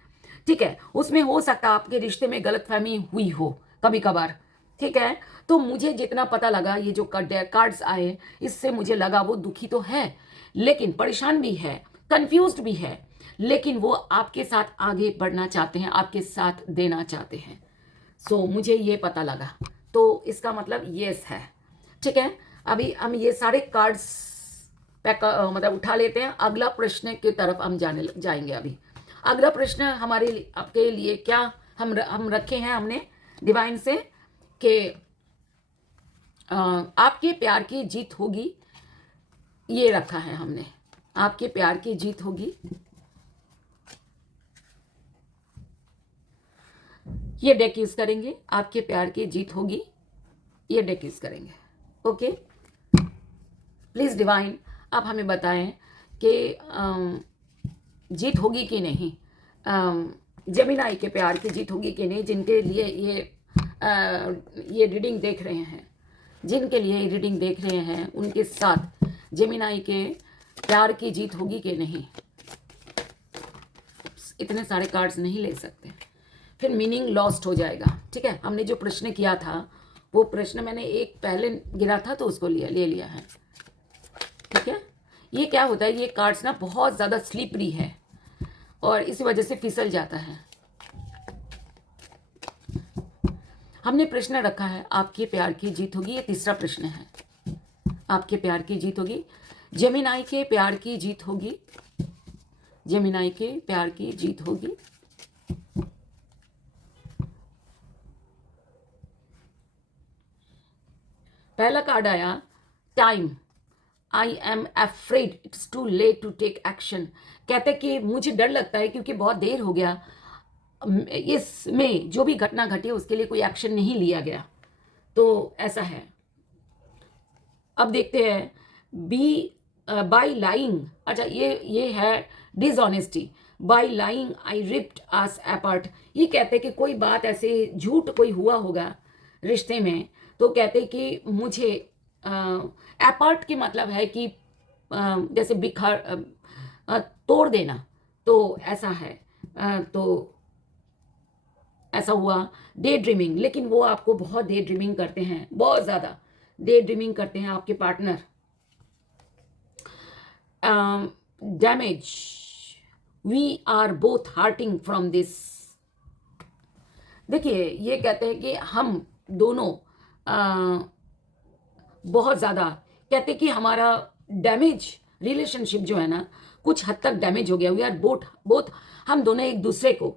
ठीक है। उसमें हो सकता है आपके रिश्ते में गलतफहमी हुई हो कभी कभार। ठीक है। तो मुझे जितना पता लगा, ये जो कार्ड्स आए, इससे मुझे लगा वो दुखी तो है, लेकिन परेशान भी है, कंफ्यूज्ड भी है, लेकिन वो आपके साथ आगे बढ़ना चाहते हैं, आपके साथ देना चाहते हैं। सो मुझे ये पता लगा, तो इसका मतलब येस है। ठीक है। अभी हम ये सारे कार्ड्स मतलब उठा लेते हैं, अगला प्रश्न की तरफ हम जाएंगे। अभी अगला प्रश्न हमारे आपके लिए क्या हम रखे हैं हमने डिवाइन से कि आपके प्यार की जीत होगी, ये रखा है हमने, आपके प्यार की जीत होगी, ये डेक यूज करेंगे, आपके प्यार की जीत होगी, ये डेक यूज करेंगे। ओके, प्लीज डिवाइन आप हमें बताएं कि जीत होगी कि नहीं, जेमिनाई के प्यार की जीत होगी कि नहीं, जिनके लिए ये रीडिंग देख रहे हैं, जिनके लिए ये रीडिंग देख रहे हैं उनके साथ जेमिनाई के प्यार की जीत होगी कि नहीं। इतने सारे कार्ड्स नहीं ले सकते, फिर मीनिंग लॉस्ट हो जाएगा। ठीक है। हमने जो प्रश्न किया था वो प्रश्न मैंने एक पहले गिरा था तो उसको ले लिया है। ठीक है। ये क्या होता है, ये कार्ड्स ना बहुत ज़्यादा स्लिपरी है और इसी वजह से फिसल जाता है। हमने प्रश्न रखा है आपके प्यार की जीत होगी, ये तीसरा प्रश्न है, आपके प्यार की जीत होगी, जेमिनाई के प्यार की जीत होगी, जेमिनाई के प्यार की जीत होगी। पहला कार्ड आया time, I am afraid it's too late to take action, कहते कि मुझे डर लगता है क्योंकि बहुत देर हो गया, इसमें जो भी घटना घटी उसके लिए कोई एक्शन नहीं लिया गया, तो ऐसा है। अब देखते हैं बी बाई लाइंग, अच्छा ये है dishonesty, by lying I ripped us apart, ये कहते कि कोई बात ऐसे झूठ कोई हुआ होगा रिश्ते में, तो कहते कि मुझे अपार्ट की मतलब है कि जैसे बिखर तोड़ देना, तो ऐसा है। तो ऐसा हुआ डे ड्रीमिंग, लेकिन वो आपको बहुत डे ड्रीमिंग करते हैं, बहुत ज़्यादा डे ड्रीमिंग करते हैं आपके partner. Damage, we are both hurting from this. देखिए ये कहते हैं कि हम दोनों बहुत ज़्यादा कहते हैं कि हमारा डैमेज रिलेशनशिप जो है ना कुछ हद तक डैमेज हो गया। वी आर बोथ बोथ हम दोनों एक दूसरे को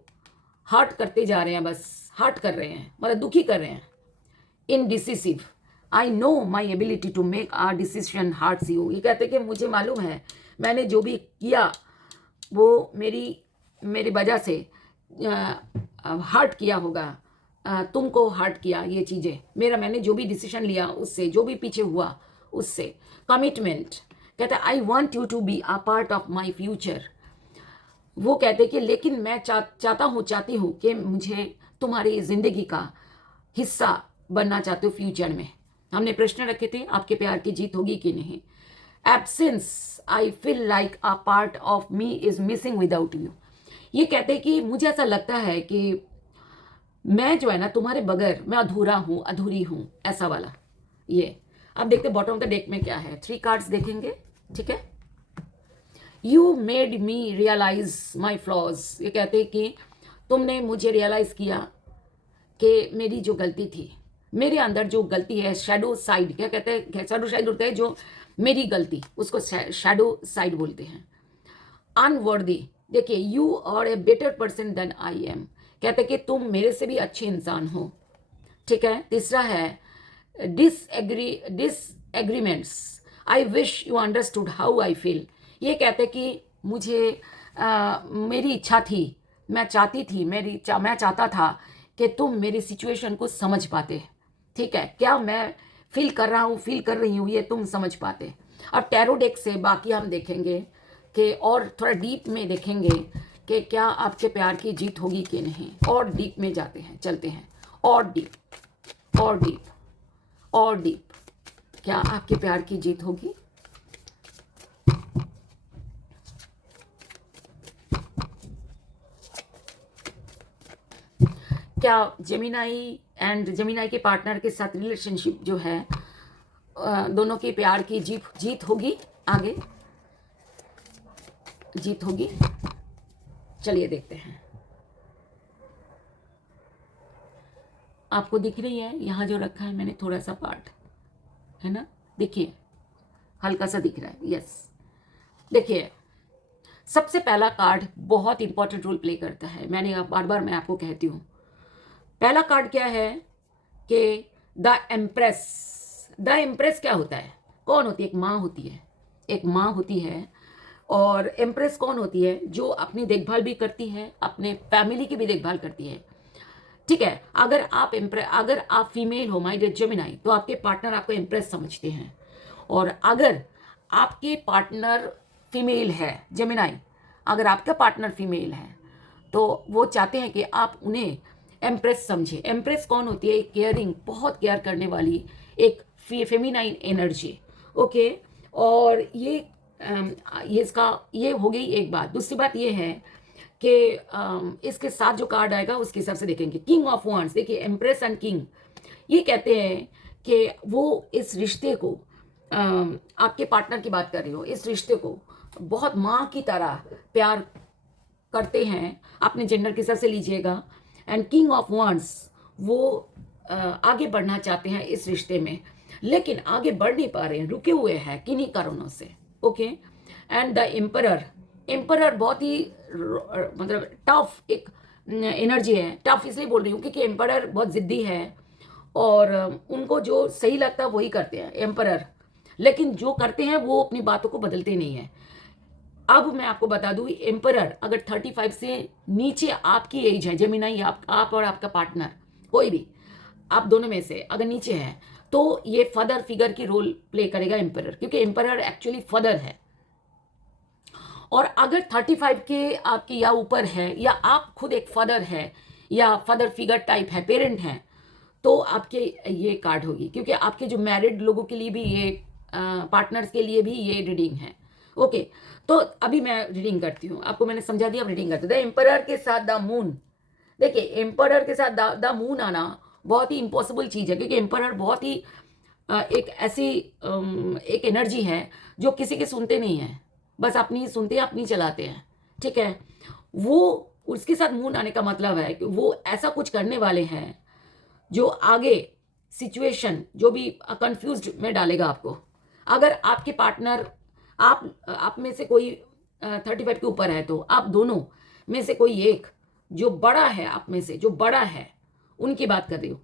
हर्ट करते जा रहे हैं, बस हर्ट कर रहे हैं, मतलब दुखी कर रहे हैं। Indecisive, I know my ability to make our decision hurts you. ये कहते हैं कि मुझे मालूम है मैंने जो भी किया वो मेरी वजह से हर्ट किया होगा, तुमको हर्ट किया ये चीज़ें, मैंने जो भी डिसीजन लिया उससे, जो भी पीछे हुआ उससे। कमिटमेंट कहता है I want you to be a part of my future. वो कहते कि लेकिन मैं चाहती हूँ कि मुझे तुम्हारी ज़िंदगी का हिस्सा बनना चाहते हो फ्यूचर में। हमने प्रश्न रखे थे आपके प्यार की जीत होगी कि नहीं। Absence, I feel like a part of me is missing without you. ये कहते हैं कि मुझे ऐसा लगता है कि मैं जो है ना तुम्हारे बगैर मैं अधूरा हूँ, अधूरी हूँ, ऐसा वाला। ये अब देखते बॉटम ऑफ द डेक में क्या है। 3 कार्ड्स देखेंगे, ठीक है। You made me realise my flaws. ये कहते हैं कि तुमने मुझे रियलाइज किया कि मेरी जो गलती थी, मेरे अंदर जो गलती है, शैडो साइड, क्या कहते हैं, शैडो साइड होता है जो मेरी गलती, उसको शैडो साइड बोलते हैं। अनवर्दी, देखिए you are a better person than I am. कहते हैं कि तुम मेरे से भी अच्छे इंसान हो, ठीक है। तीसरा है disagreements, I wish you understood how I feel. ये कहते हैं कि मुझे मेरी इच्छा थी, मैं चाहता था कि तुम मेरी सिचुएशन को समझ पाते, ठीक है। क्या मैं फील कर रहा हूँ, फील कर रही हूँ, ये तुम समझ पाते। अब टैरो डेक से बाकी हम देखेंगे कि और थोड़ा डीप में देखेंगे कि क्या आपके प्यार की जीत होगी कि नहीं। और डीप में जाते हैं, चलते हैं, और डीप और डीप और डीप। क्या आपके प्यार की जीत होगी? क्या जेमिनाई के पार्टनर के साथ रिलेशनशिप जो है, दोनों के प्यार की जीत होगी, आगे जीत होगी? चलिए देखते हैं। आपको दिख रही है यहाँ जो रखा है मैंने, थोड़ा सा पार्ट है ना, देखिए हल्का सा दिख रहा है। यस, देखिए सबसे पहला कार्ड बहुत इंपॉर्टेंट रोल प्ले करता है। बार बार मैं आपको कहती हूँ, पहला कार्ड क्या है कि द एम्प्रेस। द एम्प्रेस क्या होता है, कौन होती है? एक माँ होती है, एक माँ होती है। और एम्प्रेस कौन होती है? जो अपनी देखभाल भी करती है, अपने फैमिली की भी देखभाल करती है, ठीक है। अगर आप फीमेल हो, माय डियर जेमिनाई, तो आपके पार्टनर आपको एम्प्रेस समझते हैं। और अगर आपके पार्टनर फीमेल है, जेमिनाई, अगर आपका पार्टनर फीमेल है तो वो चाहते हैं कि आप उन्हें एम्प्रेस समझे। एम्प्रेस कौन होती है? एक केयरिंग, बहुत केयर करने वाली एक फेमिनाइन एनर्जी, ओके। और ये हो गई एक बात। दूसरी बात ये है कि इसके साथ जो कार्ड आएगा उसके हिसाब से देखेंगे। किंग ऑफ वांड्स, देखिए एम्प्रेस एंड किंग, ये कहते हैं कि वो इस रिश्ते को, आपके पार्टनर की बात कर रही हो, इस रिश्ते को बहुत माँ की तरह प्यार करते हैं। अपने जेंडर के हिसाब से लीजिएगा। एंड किंग ऑफ वांड्स, वो आगे बढ़ना चाहते हैं इस रिश्ते में, लेकिन आगे बढ़ नहीं पा रहे हैं, रुके हुए हैं किन्हीं कारणों से, ओके। एंड द एम्परर बहुत ही मतलब टफ एक एनर्जी है। टफ इसलिए बोल रही हूँ क्योंकि एम्परर बहुत ज़िद्दी है और उनको जो सही लगता है वही करते हैं एम्परर, लेकिन जो करते हैं वो अपनी बातों को बदलते नहीं हैं। अब मैं आपको बता दूँ, एम्परर अगर 35 से नीचे आपकी एज है, जेमिनाई, आप और आपका पार्टनर कोई भी, आप दोनों में से अगर नीचे है तो ये फादर फिगर की रोल प्ले करेगा एम्परर, क्योंकि एम्परर एक्चुअली फादर है। और अगर 35 के आपके या ऊपर है, या आप खुद एक फादर है या फादर फिगर टाइप है, पेरेंट हैं, तो आपके ये कार्ड होगी। क्योंकि आपके जो मैरिड लोगों के लिए भी ये, पार्टनर्स के लिए भी ये रीडिंग है, ओके, तो अभी मैं रीडिंग करती हूँ, आपको मैंने समझा दिया, अब रीडिंग करती हूँ। द एम्परर के साथ द मून, देखिए एम्परर के साथ द मून आना बहुत ही इम्पॉसिबल चीज़ है, क्योंकि एम्परर बहुत ही एक ऐसी एक एनर्जी है जो किसी के सुनते नहीं है, बस अपनी सुनते हैं, अपनी चलाते हैं, ठीक है। वो उसके साथ मून आने का मतलब है कि वो ऐसा कुछ करने वाले हैं जो आगे सिचुएशन जो भी कंफ्यूज में डालेगा आपको। अगर आपके पार्टनर आप में से कोई 35 के ऊपर है, तो आप दोनों में से कोई एक जो बड़ा है, आप में से जो बड़ा है उनकी बात कर रही हूँ,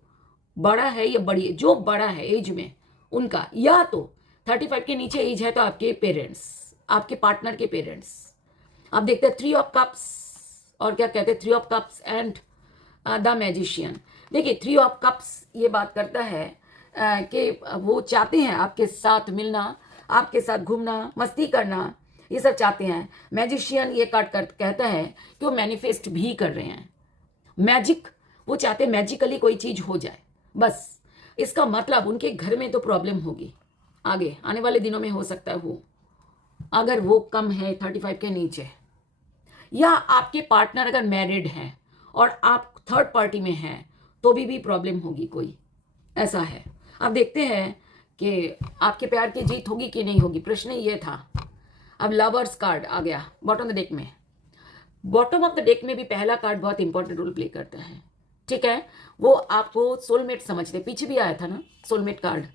बड़ा है या बड़ी है, जो बड़ा है एज में उनका, या तो 35 के नीचे एज है तो आपके पेरेंट्स, आपके पार्टनर के पेरेंट्स। आप देखते हैं 3 ऑफ कप्स, और क्या कहते हैं 3 of cups and the magician. देखिए 3 ऑफ कप्स ये बात करता है कि वो चाहते हैं आपके साथ मिलना, आपके साथ घूमना, मस्ती करना, ये सब चाहते हैं। मैजिशियन ये कार्ड कहता है कि वो मैनिफेस्ट भी कर रहे हैं, मैजिक, वो चाहते हैं मैजिकली कोई चीज़ हो जाए, बस। इसका मतलब उनके घर में तो प्रॉब्लम होगी, आगे आने वाले दिनों में हो सकता है वो, अगर वो कम है 35 के नीचे, या आपके पार्टनर अगर मैरिड हैं और आप थर्ड पार्टी में हैं तो भी प्रॉब्लम होगी कोई, ऐसा है। अब देखते हैं कि आपके प्यार की जीत होगी कि नहीं होगी, प्रश्न ये था। अब लवर्स कार्ड आ गया बॉटम ऑफ द डेक में। बॉटम ऑफ द डेक में भी पहला कार्ड बहुत इंपॉर्टेंट रोल प्ले करता है, ठीक है। वो आपको सोलमेट समझते, पीछे भी आया था ना सोलमेट कार्ड,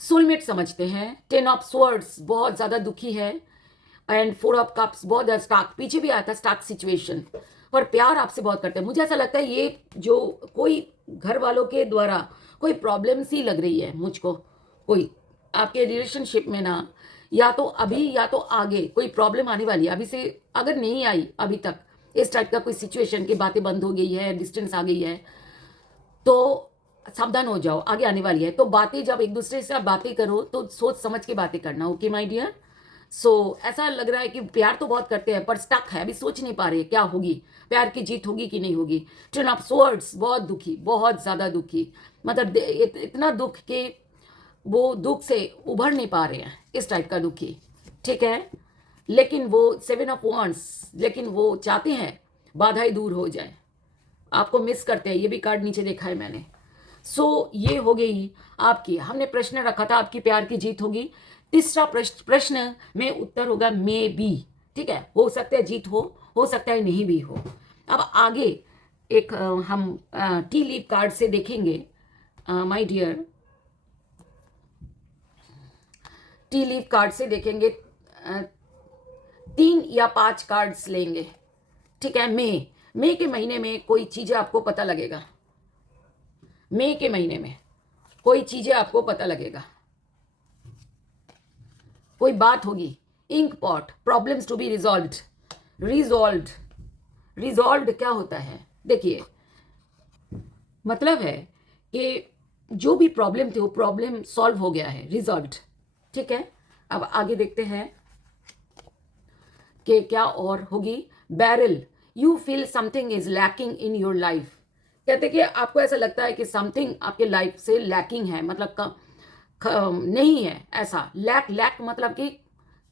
सोलमेट समझते हैं। 10 ऑफ स्वर्ड्स बहुत ज्यादा दुखी है, एंड 4 ऑफ कप्स बहुत स्टार्क, पीछे भी आया था स्टार्क सिचुएशन, पर प्यार आपसे बहुत करते हैं। मुझे ऐसा लगता है ये जो कोई घर वालों के द्वारा कोई प्रॉब्लम सी लग रही है मुझको, कोई आपके रिलेशनशिप में ना, या तो अभी या तो आगे कोई प्रॉब्लम आने वाली है। अभी से अगर नहीं आई अभी तक इस टाइप का कोई सिचुएशन की बातें बंद हो गई है, डिस्टेंस आ गई है, तो सावधान हो जाओ, आगे आने वाली है। तो बातें जब एक दूसरे से आप बातें करो तो सोच समझ के बातें करना, ओके माय डियर। सो ऐसा लग रहा है कि प्यार तो बहुत करते हैं पर स्टक है, अभी सोच नहीं पा रहे क्या होगी, प्यार की जीत होगी कि नहीं होगी। 10 ऑफ स्वर्ड्स बहुत दुखी, बहुत ज़्यादा दुखी, मतलब इतना दुख कि वो दुख से उभर नहीं पा रहे हैं, इस टाइप का दुखी, ठीक है। लेकिन वो 7 ऑफ वांड्स, लेकिन वो चाहते हैं बाधाएं दूर हो जाए, आपको मिस करते हैं, ये भी कार्ड नीचे देखा है मैंने। सो ये हो गई आपकी, हमने प्रश्न रखा था आपकी प्यार की जीत होगी। तीसरा प्रश्न में उत्तर होगा मे बी, ठीक है, हो सकता है जीत हो सकता है नहीं भी हो। अब आगे एक हम टी लीव कार्ड से देखेंगे my dear, tea leaf card से देखेंगे 3 या 5 कार्ड्स लेंगे, ठीक है। मई के महीने में कोई चीज़ें आपको पता लगेगा, मई के महीने में कोई चीज़ें आपको पता लगेगा, कोई बात होगी। Ink pot, problems to be resolved, resolved क्या होता है, देखिए मतलब है कि जो भी प्रॉब्लम थे वो प्रॉब्लम सॉल्व हो गया है, रिजॉल्व्ड, ठीक है। अब आगे देखते हैं कि क्या और होगी। Barrel, you feel something is lacking in your life, कहते कि आपको ऐसा लगता है कि समथिंग आपके लाइफ से लैकिंग है, मतलब नहीं है ऐसा, लैक मतलब कि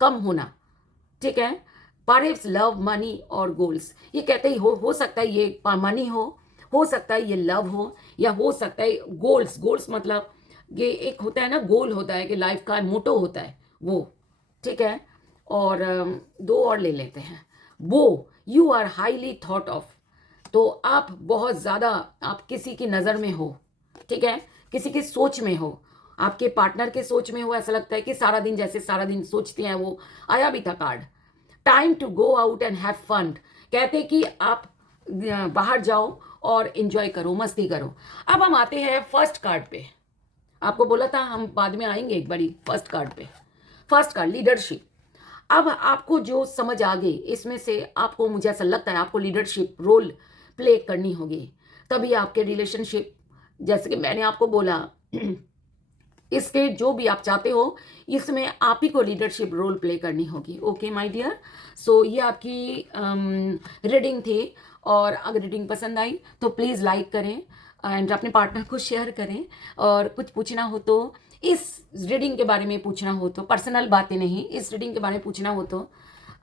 कम होना, ठीक है। परहैप्स लव, मनी और गोल्स, ये कहते ही हो सकता है ये मनी हो सकता है ये लव हो, या हो सकता है गोल्स मतलब ये एक होता है ना, गोल होता है कि लाइफ का मोटो होता है वो, ठीक है। और 2 और ले लेते हैं। वो, you are highly thought of, तो आप बहुत ज़्यादा, आप किसी की नज़र में हो, ठीक है, किसी की सोच में हो, आपके पार्टनर के सोच में हो, ऐसा लगता है कि सारा दिन जैसे सारा दिन सोचते हैं वो, आया भी था card. Time to go out and have fun, कहते कि आप बाहर जाओ और एंजॉय करो, मस्ती करो। अब हम आते हैं फर्स्ट कार्ड पे, आपको बोला था हम बाद में आएंगे एक बारी फर्स्ट कार्ड पे। फर्स्ट कार्ड लीडरशिप, अब आपको जो समझ आ गई इसमें से, आपको मुझे ऐसा लगता है आपको लीडरशिप रोल प्ले करनी होगी, तभी आपके रिलेशनशिप, जैसे कि मैंने आपको बोला इसके जो भी आप चाहते हो इसमें आप ही को लीडरशिप रोल प्ले करनी होगी, ओके माय डियर। सो ये आपकी रीडिंग थी, और अगर रीडिंग पसंद आई तो प्लीज़ लाइक करें एंड अपने पार्टनर को शेयर करें, और कुछ पूछना हो तो इस रीडिंग के बारे में पूछना हो तो, पर्सनल बातें नहीं, इस रीडिंग के बारे में पूछना हो तो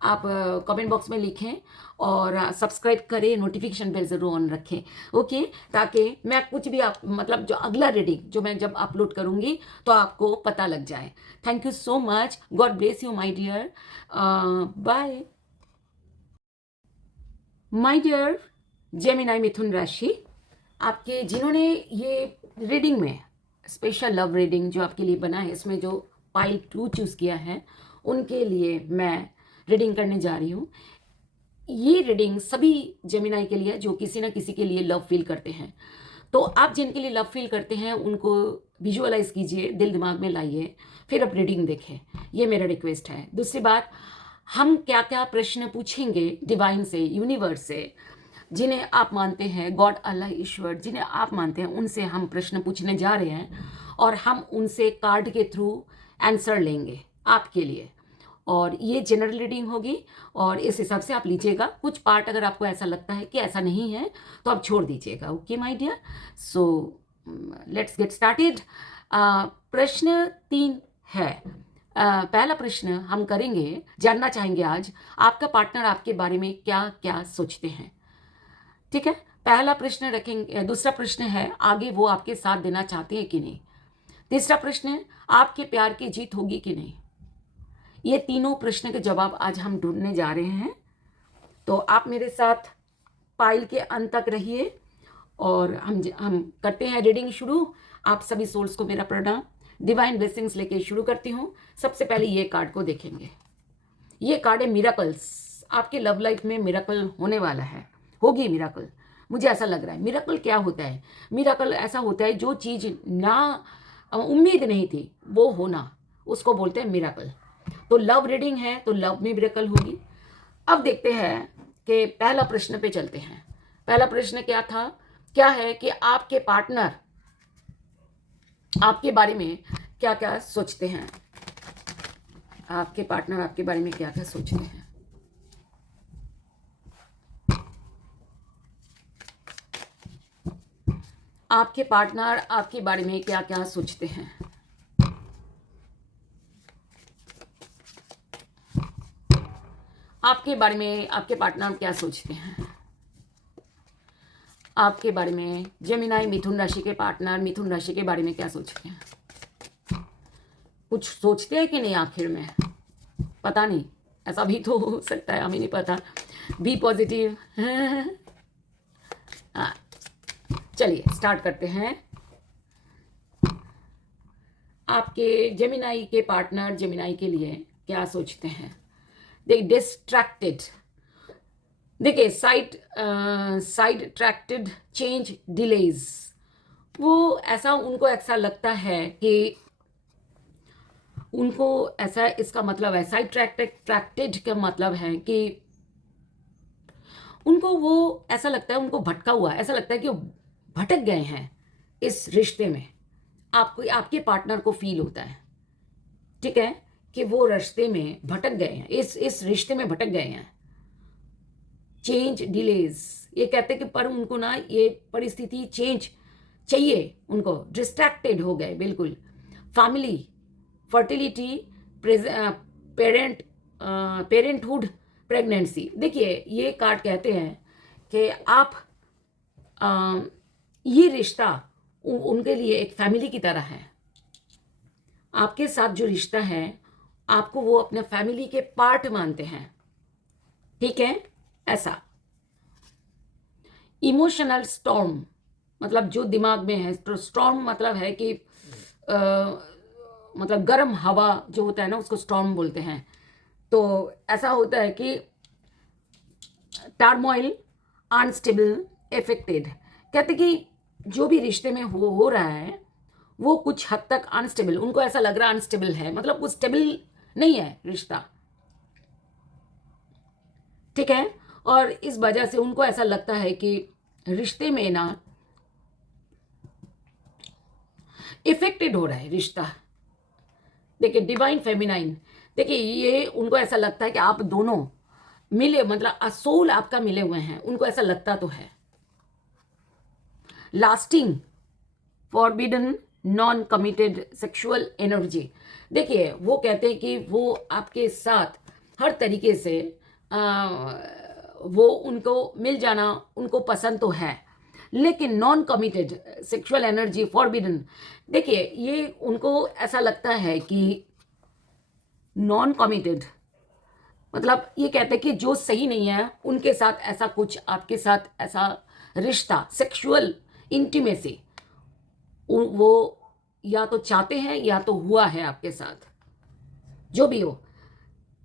आप कमेंट बॉक्स में लिखें और सब्सक्राइब करें, नोटिफिकेशन बेल ज़रूर ऑन रखें, ओके, ताकि मैं कुछ भी आप मतलब जो अगला रीडिंग जो मैं जब अपलोड करूँगी तो आपको पता लग जाए। Thank you so much, god bless you my dear, bye. My dear Gemini मिथुन राशि, आपके जिन्होंने ये रीडिंग में स्पेशल लव रीडिंग जो आपके लिए बना है, इसमें जो पाइल 2 चूज़ किया है, उनके लिए मैं रीडिंग करने जा रही हूँ। ये रीडिंग सभी जेमिनाई के लिए जो किसी ना किसी के लिए लव फील करते हैं। तो आप जिनके लिए लव फील करते हैं उनको विजुअलाइज कीजिए, दिल दिमाग में लाइए, फिर आप रीडिंग देखें, ये मेरा रिक्वेस्ट है। दूसरी बात, हम क्या क्या प्रश्न पूछेंगे डिवाइन से, यूनिवर्स से, जिन्हें आप मानते हैं, गॉड अल्लाह ईश्वर जिन्हें आप मानते हैं, उनसे हम प्रश्न पूछने जा रहे हैं और हम उनसे कार्ड के थ्रू आंसर लेंगे आपके लिए। और ये जनरल रीडिंग होगी और इस हिसाब से आप लीजिएगा। कुछ पार्ट अगर आपको ऐसा लगता है कि ऐसा नहीं है तो आप छोड़ दीजिएगा, okay my dear. So let's get started. प्रश्न 3 है। पहला प्रश्न हम करेंगे, जानना चाहेंगे आज आपका पार्टनर आपके बारे में क्या क्या सोचते हैं, ठीक है। पहला प्रश्न रखेंगे। दूसरा प्रश्न है, आगे वो आपके साथ देना चाहते हैं कि नहीं। तीसरा प्रश्न है, आपके प्यार की जीत होगी कि नहीं। ये तीनों प्रश्न के जवाब आज हम ढूंढने जा रहे हैं। तो आप मेरे साथ पाइल के अंत तक रहिए और हम करते हैं रीडिंग शुरू। आप सभी सोल्स को मेरा प्रणाम, डिवाइन ब्लेसिंग्स लेके शुरू करती हूँ। सबसे पहले ये कार्ड को देखेंगे। ये कार्ड है मिरेकल्स। आपके लव लाइफ में मिरेकल होने वाला है, होगी मिरेकल, मुझे ऐसा लग रहा है। मिरेकल क्या होता है? मिरेकल ऐसा होता है जो चीज़ ना उम्मीद नहीं थी वो होना, उसको बोलते हैं मिरेकल। तो लव रीडिंग है तो लव में मिरेकल होगी। अब देखते हैं कि पहला प्रश्न पे चलते हैं। पहला प्रश्न क्या था? क्या है कि आपके पार्टनर आपके बारे में क्या क्या सोचते हैं। आपके पार्टनर आपके बारे में क्या क्या सोचते हैं। आपके पार्टनर आपके बारे में क्या क्या सोचते हैं। आपके बारे में आपके पार्टनर क्या सोचते हैं। आपके बारे में जेमिनाई मिथुन राशि के पार्टनर मिथुन राशि के बारे में क्या सोचते हैं। कुछ सोचते हैं कि नहीं आखिर में, पता नहीं, ऐसा भी तो हो सकता है, हमें नहीं पता। Be positive. हाँ, चलिए स्टार्ट करते हैं। आपके जेमिनाई के पार्टनर जेमिनाई के लिए क्या सोचते हैं। देख, डिस्ट्रैक्टेड, देखिए साइड ट्रैक्टेड, चेंज, डिलेज। वो ऐसा, उनको ऐसा लगता है कि उनको ऐसा, इसका मतलब है साइड ट्रैक्टेड का मतलब है कि उनको वो ऐसा लगता है, उनको भटका हुआ, ऐसा लगता है कि वो भटक गए हैं इस रिश्ते में। आपको आपके पार्टनर को फील होता है, ठीक है, कि वो रिश्ते में भटक गए हैं, इस रिश्ते में भटक गए हैं। चेंज, डिलेज, ये कहते हैं कि पर उनको ना ये परिस्थिति चेंज चाहिए, उनको डिस्ट्रैक्टेड हो गए बिल्कुल। Family, fertility, parenthood, pregnancy. देखिए ये कार्ड कहते हैं कि आप ये रिश्ता उनके लिए एक फैमिली की तरह है। आपके साथ जो रिश्ता है, आपको वो अपने फैमिली के पार्ट मानते हैं, ठीक है, ऐसा। इमोशनल स्टॉर्म, मतलब जो दिमाग में है, तो स्टॉर्म मतलब है कि मतलब गर्म हवा जो होता है ना, उसको स्टॉर्म बोलते हैं। तो ऐसा होता है कि टर्मोइल, अनस्टेबल, इफेक्टेड, कहते कि जो भी रिश्ते में हो रहा है वो कुछ हद तक अनस्टेबल, उनको ऐसा लग रहा है अनस्टेबल है, मतलब कुछ स्टेबल नहीं है रिश्ता, ठीक है। और इस वजह से उनको ऐसा लगता है कि रिश्ते में ना इफेक्टेड हो रहा है रिश्ता। देखिए डिवाइन फेमिनाइन, देखिए ये उनको ऐसा लगता है कि आप दोनों मिले, मतलब सोल आपका मिले हुए हैं, उनको ऐसा लगता तो है। Lasting, forbidden, non committed sexual energy. देखिए वो कहते हैं कि वो आपके साथ हर तरीके से वो उनको मिल जाना उनको पसंद तो है, लेकिन non committed sexual energy forbidden. देखिए ये उनको ऐसा लगता है कि नॉन कमिटेड मतलब ये कहते हैं कि जो सही नहीं है उनके साथ ऐसा कुछ आपके साथ ऐसा रिश्ता सेक्सुअल इंटीमेसी वो या तो चाहते हैं या तो हुआ है आपके साथ, जो भी हो।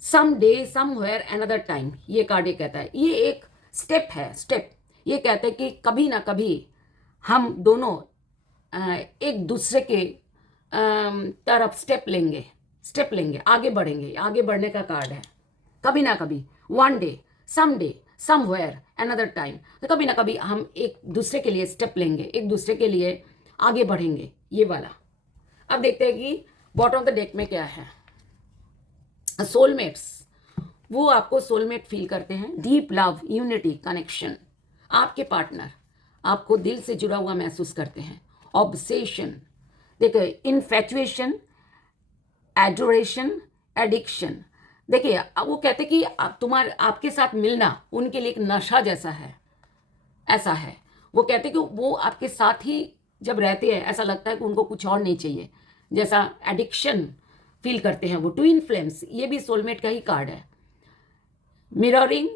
Some day somewhere another time, ये कार्ड ये कहता है, ये एक स्टेप है, स्टेप। ये कहते हैं कि कभी ना कभी हम दोनों एक दूसरे के तरफ स्टेप लेंगे, आगे बढ़ेंगे, आगे बढ़ने का कार्ड है। कभी ना कभी, one day, some day, somewhere another time, तो कभी ना कभी हम एक दूसरे के लिए स्टेप लेंगे, एक दूसरे के लिए आगे बढ़ेंगे, ये वाला। अब देखते हैं कि बॉटम ऑफ द डेक में क्या है। सोलमेट्स, वो आपको सोलमेट फील करते हैं। डीप लव, यूनिटी, कनेक्शन, आपके पार्टनर आपको दिल से जुड़ा हुआ महसूस करते हैं। ऑब्सेशन, देखिए इन्फैचुएशन, एडोरेशन, एडिक्शन। देखिए वो कहते कि आपके साथ मिलना उनके लिए एक नशा जैसा है, ऐसा है। वो कहते कि वो आपके साथ ही जब रहते हैं ऐसा लगता है कि उनको कुछ और नहीं चाहिए, जैसा एडिक्शन फील करते हैं वो। ट्विन फ्लेम्स, ये भी सोलमेट का ही कार्ड है। मिररिंग,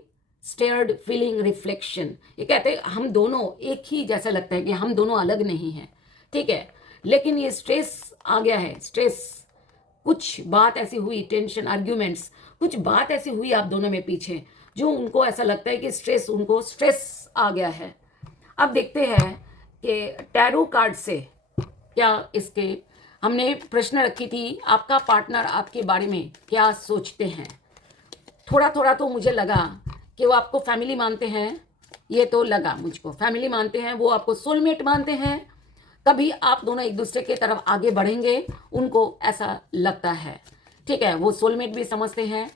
स्टेयर्ड फीलिंग, रिफ्लेक्शन, ये कहते हैं हम दोनों एक ही जैसा लगता है कि हम दोनों अलग नहीं हैं, ठीक है, लेकिन ये स्ट्रेस आ गया है। स्ट्रेस, कुछ बात ऐसी हुई, टेंशन, आर्ग्यूमेंट्स, कुछ बात ऐसी हुई आप दोनों में पीछे जो उनको ऐसा लगता है कि उनको स्ट्रेस आ गया है। अब देखते हैं कि टैरो कार्ड से क्या इसके हमने प्रश्न रखी थी, आपका पार्टनर आपके बारे में क्या सोचते हैं। थोड़ा थोड़ा तो मुझे लगा कि वो आपको फैमिली मानते हैं, ये तो लगा मुझको फैमिली मानते हैं, वो आपको सोलमेट मानते हैं। कभी आप दोनों एक दूसरे की तरफ आगे बढ़ेंगे, उनको ऐसा लगता है, ठीक है। वो सोलमेट भी समझते हैं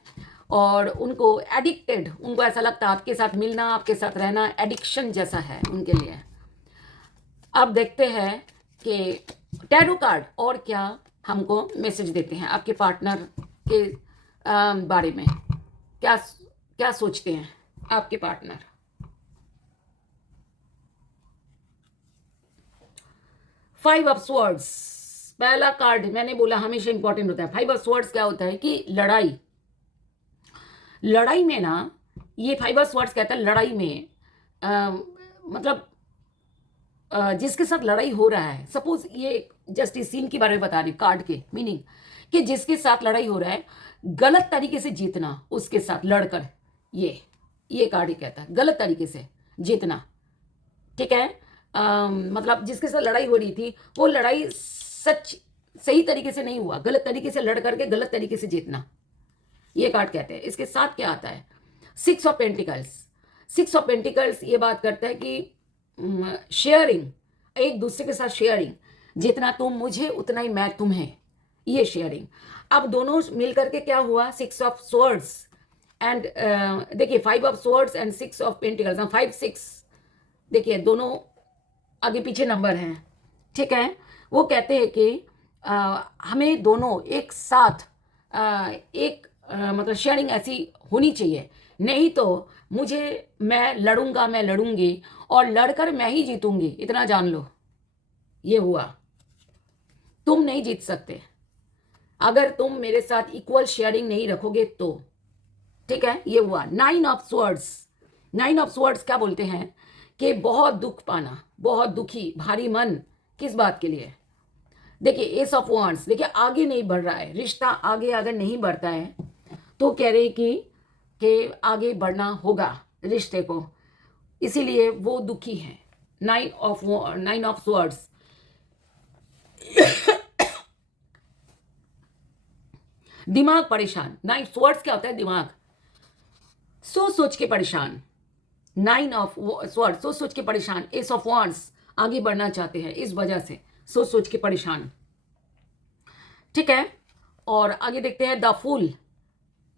और उनको एडिक्टेड, उनको ऐसा लगता है आपके साथ मिलना, आपके साथ रहना एडिक्शन जैसा है उनके लिए। अब देखते हैं कि टैरो कार्ड और क्या हमको मैसेज देते हैं आपके पार्टनर के बारे में। क्या क्या सोचते हैं आपके पार्टनर। फाइव ऑफ स्वॉर्ड्स, पहला कार्ड मैंने बोला हमेशा इंपॉर्टेंट होता है। फाइव ऑफ स्वॉर्ड्स क्या होता है कि लड़ाई में ना, ये फाइव ऑफ स्वॉर्ड्स कहता है लड़ाई में मतलब जिसके साथ लड़ाई हो रहा है, सपोज ये जस्ट इस सीन के बारे में बता रही हूँ, कार्ड के मीनिंग कि जिसके साथ लड़ाई हो रहा है, गलत तरीके से जीतना उसके साथ लड़कर, ये कार्ड ही कहता है गलत तरीके से जीतना, ठीक है। मतलब जिसके साथ लड़ाई हो रही थी वो लड़ाई सही तरीके से नहीं हुआ, गलत तरीके से लड़ करके गलत तरीके से जीतना, ये कार्ड कहते हैं। इसके साथ क्या आता है, six of pentacles. Six of pentacles ये बात करता है कि शेयरिंग, एक दूसरे के साथ शेयरिंग, जितना तुम मुझे उतना ही मैं तुम्हें, ये शेयरिंग। अब दोनों मिलकर के क्या हुआ, सिक्स ऑफ स्वॉर्ड्स एंड देखिए five of swords and six of pentacles, 5 6, देखिए दोनों आगे पीछे नंबर हैं, ठीक है। वो कहते हैं कि हमें दोनों एक साथ मतलब शेयरिंग ऐसी होनी चाहिए, नहीं तो मैं लड़ूंगी और लड़कर मैं ही जीतूंगी, इतना जान लो। ये हुआ, तुम नहीं जीत सकते अगर तुम मेरे साथ इक्वल शेयरिंग नहीं रखोगे तो, ठीक है। ये हुआ। Nine of swords, nine of swords क्या बोलते हैं कि बहुत दुख पाना, बहुत दुखी, भारी मन, किस बात के लिए। देखिए एस ऑफ वांड्स, देखिए आगे नहीं बढ़ रहा है रिश्ता, आगे अगर नहीं बढ़ता है तो कह रहे कि आगे बढ़ना होगा रिश्ते को, इसीलिए वो दुखी है। नाइन ऑफ स्वॉर्ड्स दिमाग परेशान, नाइन स्वॉर्ड्स क्या होता है, दिमाग सोच के परेशान। नाइन ऑफ स्वॉर्ड, सोच के परेशान। एस ऑफ वांड्स, आगे बढ़ना चाहते हैं, इस वजह से सोच के परेशान, ठीक है। और आगे देखते हैं the fool,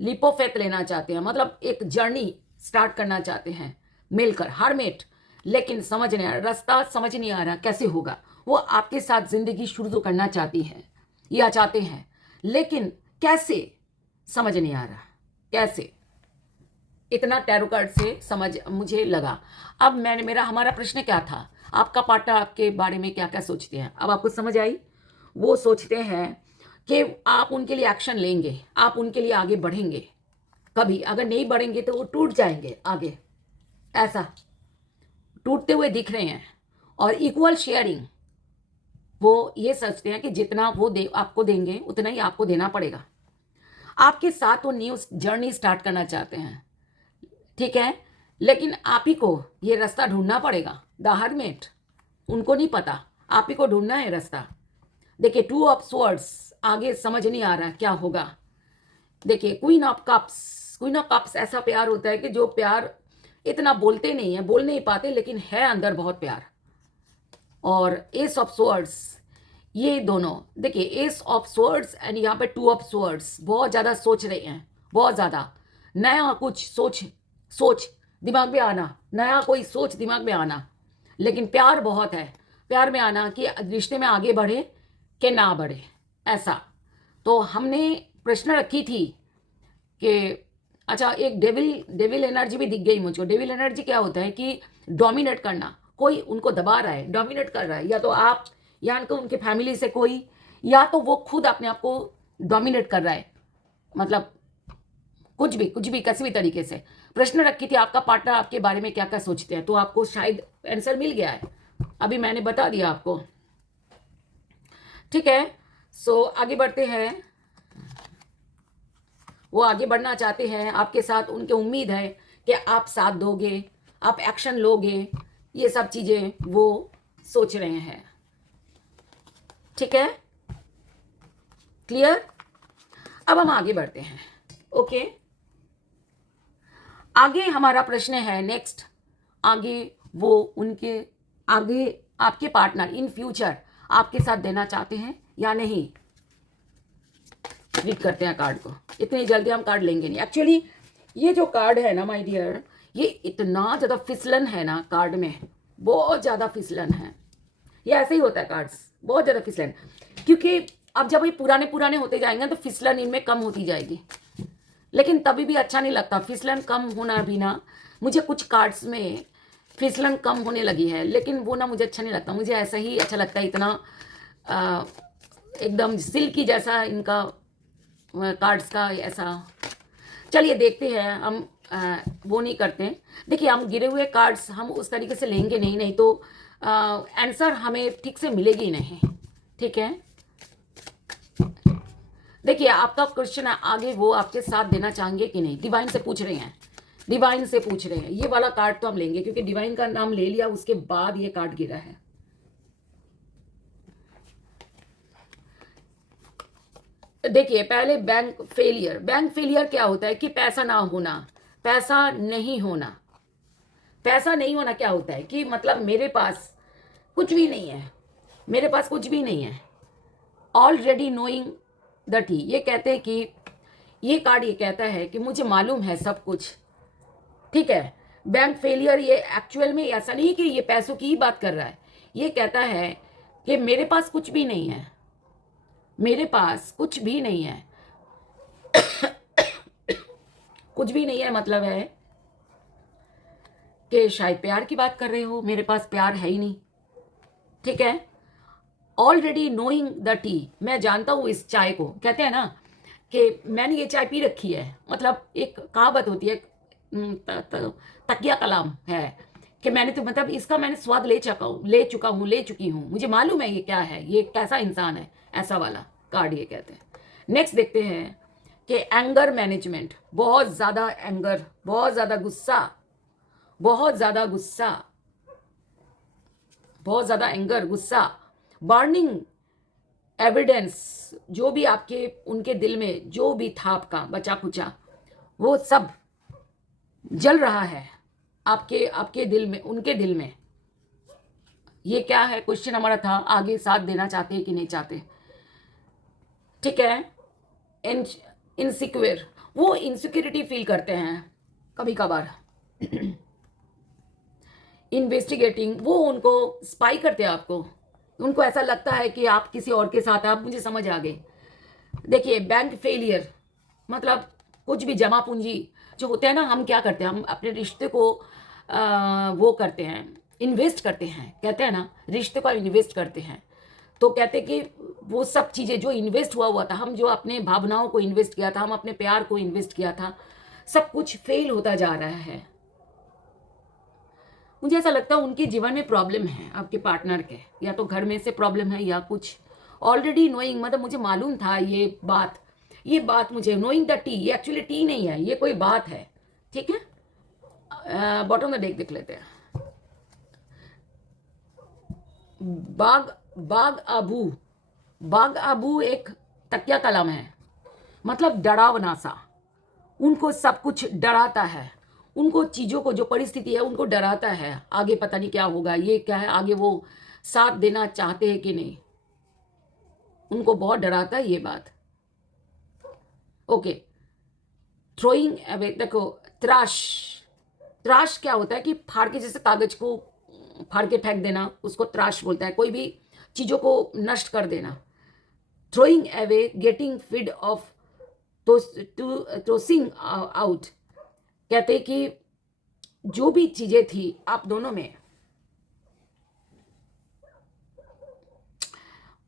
leap of faith लेना चाहते हैं, मतलब एक जर्नी स्टार्ट करना चाहते हैं मिलकर, हरमेट, लेकिन समझ नहीं आ रहा, रास्ता समझ नहीं आ रहा कैसे होगा, वो आपके साथ ज़िंदगी शुरू तो करना चाहती हैं या चाहते हैं, लेकिन कैसे समझ नहीं आ रहा, कैसे। इतना टैरो कार्ड से समझ मुझे लगा। अब हमारा प्रश्न क्या था, आपका पार्टनर आपके बारे में क्या क्या सोचते हैं, अब आपको समझ आई। वो सोचते हैं कि आप उनके लिए एक्शन लेंगे, आप उनके लिए आगे बढ़ेंगे। कभी अगर नहीं बढ़ेंगे तो वो टूट जाएंगे आगे, ऐसा टूटते हुए दिख रहे हैं। और इक्वल शेयरिंग, वो ये सोचते हैं कि जितना वो आपको देंगे उतना ही आपको देना पड़ेगा। आपके साथ वो न्यू जर्नी स्टार्ट करना चाहते हैं, ठीक है, लेकिन आप ही को ये रास्ता ढूंढना पड़ेगा। द हर्मिट, उनको नहीं पता, आप ही को ढूंढना है रास्ता। देखिए 2 ऑफ स्वॉर्ड्स, आगे समझ नहीं आ रहा क्या होगा। देखिए queen of cups, queen of cups ऐसा प्यार होता है कि जो प्यार इतना बोलते नहीं है, बोल नहीं पाते, लेकिन है अंदर बहुत प्यार। और एस ऑफ स्वॉर्ड्स, ये दोनों देखिए, एस ऑफ स्वॉर्ड्स एंड यहाँ पे 2 ऑफ स्वॉर्ड्स, बहुत ज़्यादा सोच रहे हैं, बहुत ज़्यादा नया कुछ सोच दिमाग में आना, नया कोई सोच दिमाग में आना, लेकिन प्यार बहुत है, प्यार में आना कि रिश्ते में आगे बढ़े कि ना बढ़े, ऐसा। तो हमने प्रश्न रखी थी कि अच्छा, एक डेविल एनर्जी भी दिख गई मुझको। डेविल एनर्जी क्या होता है कि डोमिनेट करना, कोई उनको दबा रहा है, डोमिनेट कर रहा है, या तो आप या उनके फैमिली से कोई, या तो वो खुद अपने आप को डोमिनेट कर रहा है, मतलब कुछ भी किसी भी तरीके से। प्रश्न रखी थी आपका पार्टनर आपके बारे में क्या क्या सोचते हैं, तो आपको शायद आंसर मिल गया है, अभी मैंने बता दिया आपको, ठीक है। सो आगे बढ़ते हैं। वो आगे बढ़ना चाहते हैं आपके साथ, उनके उम्मीद है कि आप साथ दोगे, आप एक्शन लोगे, ये सब चीज़ें वो सोच रहे हैं, ठीक है, क्लियर। अब हम आगे बढ़ते हैं, ओके। आगे हमारा प्रश्न है नेक्स्ट, आगे वो उनके आगे आपके पार्टनर इन फ्यूचर आपके साथ देना चाहते हैं या नहीं। रीड करते हैं कार्ड को, इतनी जल्दी हम कार्ड लेंगे नहीं। एक्चुअली ये जो कार्ड है ना माय डियर, ये इतना ज़्यादा फिसलन है ना कार्ड में, बहुत ज़्यादा फिसलन है। ये ऐसे ही होता है कार्ड्स, बहुत ज़्यादा फिसलन, क्योंकि अब जब ये पुराने होते जाएंगे तो फिसलन इनमें कम होती जाएगी, लेकिन तभी भी अच्छा नहीं लगता फिसलन कम होना भी ना। मुझे कुछ कार्ड्स में फिसलन कम होने लगी है, लेकिन वो ना मुझे अच्छा नहीं लगता, मुझे ऐसा ही अच्छा लगता है, इतना एकदम सिल्की जैसा इनका कार्ड्स का ऐसा। चलिए देखते हैं हम, वो नहीं करते। देखिए हम गिरे हुए कार्ड्स हम उस तरीके से लेंगे नहीं तो आंसर हमें ठीक से मिलेगी नहीं, ठीक है। देखिए आपका क्वेश्चन है आगे, वो आपके साथ देना चाहेंगे कि नहीं, डिवाइन से पूछ रहे हैं, डिवाइन से पूछ रहे हैं। ये वाला कार्ड तो हम लेंगे क्योंकि डिवाइन का नाम ले लिया, उसके बाद ये कार्ड गिरा है। देखिए पहले बैंक फेलियर, बैंक फेलियर क्या होता है कि पैसा ना होना, पैसा नहीं होना। पैसा नहीं होना क्या होता है कि मतलब मेरे पास कुछ भी नहीं है, मेरे पास कुछ भी नहीं है। ऑलरेडी नोइंग द टी, ये कहते हैं कि ये कार्ड ये कहता है कि मुझे मालूम है सब कुछ, ठीक है। बैंक फेलियर ये एक्चुअल में ऐसा नहीं कि ये पैसों की ही बात कर रहा है, ये कहता है कि मेरे पास कुछ भी नहीं है, मेरे पास कुछ भी नहीं है। कुछ भी नहीं है मतलब है कि शायद प्यार की बात कर रहे हो, मेरे पास प्यार है ही नहीं, ठीक है। ऑलरेडी नोइंग द टी, मैं जानता हूँ इस चाय को, कहते हैं ना कि मैंने ये चाय पी रखी है, मतलब एक कहावत होती है, तकिया कलाम है कि मैंने तो मतलब इसका मैंने स्वाद ले चुकी हूँ, मुझे मालूम है ये क्या है, ये कैसा इंसान है, ऐसा वाला कार्ड ये कहते हैं। नेक्स्ट देखते हैं कि एंगर मैनेजमेंट, बहुत ज़्यादा एंगर, बहुत ज़्यादा गुस्सा, बहुत ज़्यादा गुस्सा, बहुत ज़्यादा एंगर, गुस्सा, बर्निंग एविडेंस, जो भी आपके उनके दिल में जो भी था आपका बचा कुचा, वो सब जल रहा है आपके दिल में, उनके दिल में। ये क्या है क्वेश्चन हमारा था, आगे साथ देना चाहते हैं कि नहीं चाहते, ठीक है। इनसिक्योर, वो इनसिक्योरिटी फील करते हैं कभी कभार। इन्वेस्टिगेटिंग, वो उनको स्पाई करते हैं आपको, उनको ऐसा लगता है कि आप किसी और के साथ, आप मुझे समझ आ गए। देखिए, बैंक फेलियर मतलब कुछ भी जमा पूंजी जो होते हैं ना, हम क्या करते हैं, हम अपने रिश्ते को वो करते हैं, इन्वेस्ट करते हैं, कहते हैं ना रिश्ते को इन्वेस्ट करते हैं। तो कहते हैं कि वो सब चीज़ें जो इन्वेस्ट हुआ हुआ था, हम जो अपने भावनाओं को इन्वेस्ट किया था, हम अपने प्यार को इन्वेस्ट किया था, सब कुछ फेल होता जा रहा है। मुझे ऐसा लगता है उनके जीवन में प्रॉब्लम है, आपके पार्टनर के, या तो घर में से प्रॉब्लम है या कुछ ऑलरेडी नोइंग, मतलब मुझे मालूम था ये बात मुझे नोइंग द टी, ये एक्चुअली टी नहीं है, ये कोई बात है। ठीक है, बॉटम का डेक देख लेते हैं। बाग बाग आबू, बाग आबू एक तकिया कलम है, मतलब डरावना सा। उनको सब कुछ डराता है, उनको चीज़ों को, जो परिस्थिति है उनको डराता है, आगे पता नहीं क्या होगा, ये क्या है, आगे वो साथ देना चाहते हैं कि नहीं, उनको बहुत डराता है ये बात। ओके, थ्रोइंग अवे, देखो त्राश, त्राश क्या होता है कि फाड़ के, जैसे कागज को फाड़ के फेंक देना, उसको त्राश बोलता है, कोई भी चीज़ों को नष्ट कर देना। थ्रोइंग अवे, गेटिंग फिड ऑफ, टोसिंग आउट, कहते हैं कि जो भी चीज़ें थी आप दोनों में,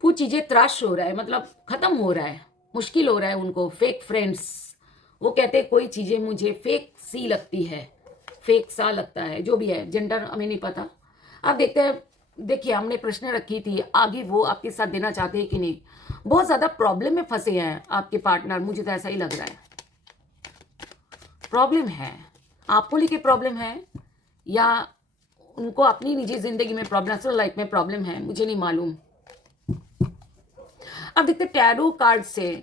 वो चीज़ें त्राश हो रहा है, मतलब ख़त्म हो रहा है, मुश्किल हो रहा है उनको। फेक फ्रेंड्स, वो कहते हैं कोई चीज़ें मुझे फेक सी लगती है, फेक सा लगता है, जो भी है, जेंडर हमें नहीं पता। अब देखते हैं। देखिए, हमने प्रश्न रखी थी, आगे वो आपके साथ देना चाहते हैं कि नहीं। बहुत ज़्यादा प्रॉब्लम में फंसे हैं आपके पार्टनर, मुझे तो ऐसा ही लग रहा है। प्रॉब्लम है, आपको लेके प्रॉब्लम है, या उनको अपनी निजी जिंदगी में प्रॉब्लम, पर्सनल लाइफ में प्रॉब्लम है, मुझे नहीं मालूम। अब देखते टैरो कार्ड से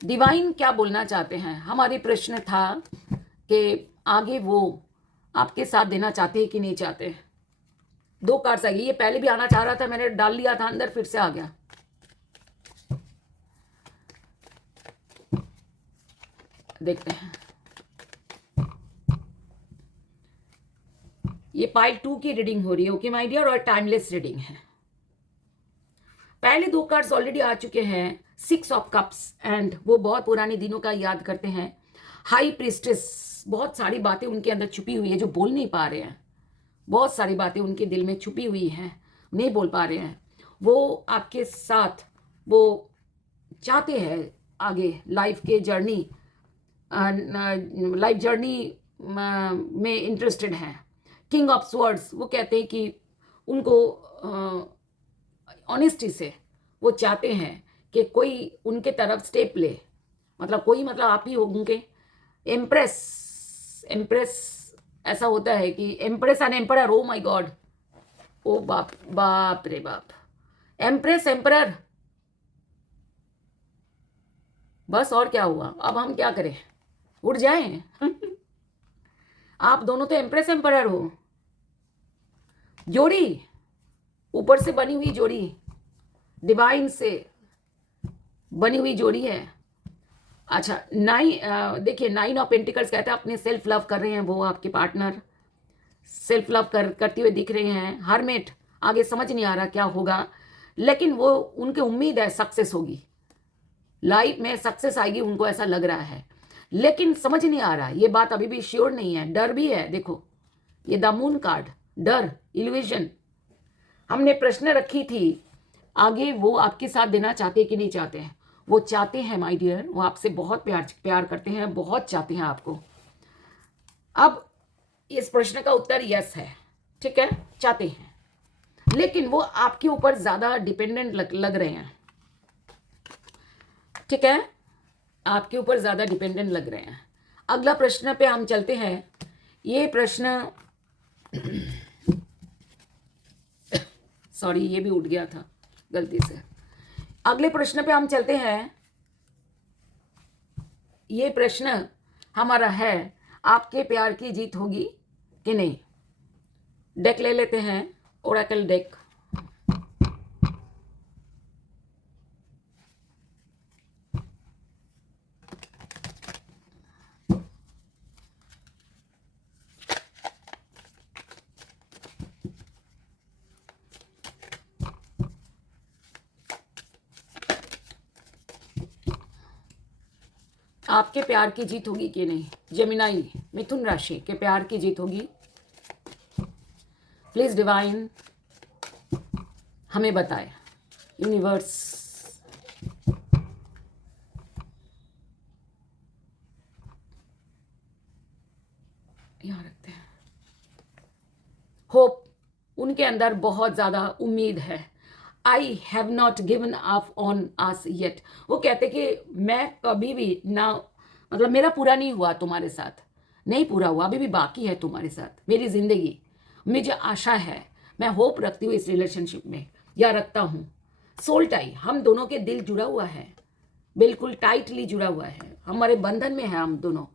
डिवाइन क्या बोलना चाहते हैं। हमारी प्रश्न था कि आगे वो आपके साथ देना चाहते हैं कि नहीं चाहते। दो कार्ड्स आ गई, ये पहले भी आना चाह रहा था, मैंने डाल लिया था अंदर, फिर से आ गया। देखते हैं, ये पाइल 2 की रीडिंग हो रही है, ओके माय डियर, और टाइमलेस रीडिंग है। पहले दो कार्ड्स ऑलरेडी आ चुके हैं, 6 ऑफ कप्स, एंड वो बहुत पुराने दिनों का याद करते हैं। हाई प्रीस्टेस, बहुत सारी बातें उनके अंदर छुपी हुई है जो बोल नहीं पा रहे हैं, बहुत सारी बातें उनके दिल में छुपी हुई हैं, नहीं बोल पा रहे हैं। वो आपके साथ, वो चाहते हैं आगे लाइफ के जर्नी, लाइफ जर्नी में इंटरेस्टेड हैं। किंग ऑफ स्वर्ड्स, वो कहते हैं कि उनको ऑनेस्टी से वो चाहते हैं कि कोई उनके तरफ स्टेप ले, मतलब कोई, मतलब आप ही होंगे। एम्प्रेस, एम्प्रेस ऐसा होता है कि empress and emperor, oh my god, ओ बाप बाप रे बाप, एम्प्रेस एम्परर, बस और क्या हुआ, अब हम क्या करें, उड़ जाएं। आप दोनों तो एम्प्रेस एम्परर हो, जोड़ी ऊपर से बनी हुई जोड़ी, डिवाइन से बनी हुई जोड़ी है। अच्छा, देखिए 9 ऑफ पेंटिकल्स कहता है अपने सेल्फ लव कर रहे हैं वो, आपके पार्टनर सेल्फ लव करते हुए दिख रहे हैं। हरमेट, आगे समझ नहीं आ रहा क्या होगा, लेकिन वो उनकी उम्मीद है सक्सेस होगी, लाइफ में सक्सेस आएगी, उनको ऐसा लग रहा है, लेकिन समझ नहीं आ रहा, ये बात अभी भी श्योर नहीं है। डर भी है, देखो ये द मून कार्ड, डर, इल्यूजन। हमने प्रश्न रखी थी, आगे वो आपके साथ देना चाहते हैं कि नहीं चाहते हैं। वो चाहते हैं माय डियर, वो आपसे बहुत प्यार करते हैं, बहुत चाहते हैं आपको। अब इस प्रश्न का उत्तर यस है, ठीक है, चाहते हैं, लेकिन वो आपके ऊपर ज्यादा डिपेंडेंट लग रहे हैं, ठीक है, आपके ऊपर ज्यादा डिपेंडेंट लग रहे हैं। अगला प्रश्न पे हम चलते हैं। ये प्रश्न सॉरी, ये भी उठ गया था गलती से। अगले प्रश्न पे हम चलते हैं। ये प्रश्न हमारा है, आपके प्यार की जीत होगी कि नहीं। डेक ले लेते हैं, ओरेकल डेक। आपके प्यार की जीत होगी कि नहीं? जेमिनाई मिथुन राशि के प्यार की जीत होगी? प्लीज डिवाइन हमें बताए, यूनिवर्स। यहाँ रखते हैं। होप, उनके अंदर बहुत ज़्यादा उम्मीद है। I have not given up on us yet. वो कहते कि मैं कभी भी ना, मतलब मेरा पूरा नहीं हुआ तुम्हारे साथ, नहीं पूरा हुआ, अभी भी बाकी है तुम्हारे साथ मेरी ज़िंदगी। मुझे आशा है, मैं होप रखती हूँ इस रिलेशनशिप में, या रखता हूँ। सोल टाई, हम दोनों के दिल जुड़ा हुआ है, बिल्कुल टाइटली जुड़ा हुआ है, हमारे बंधन में है, हम दोनों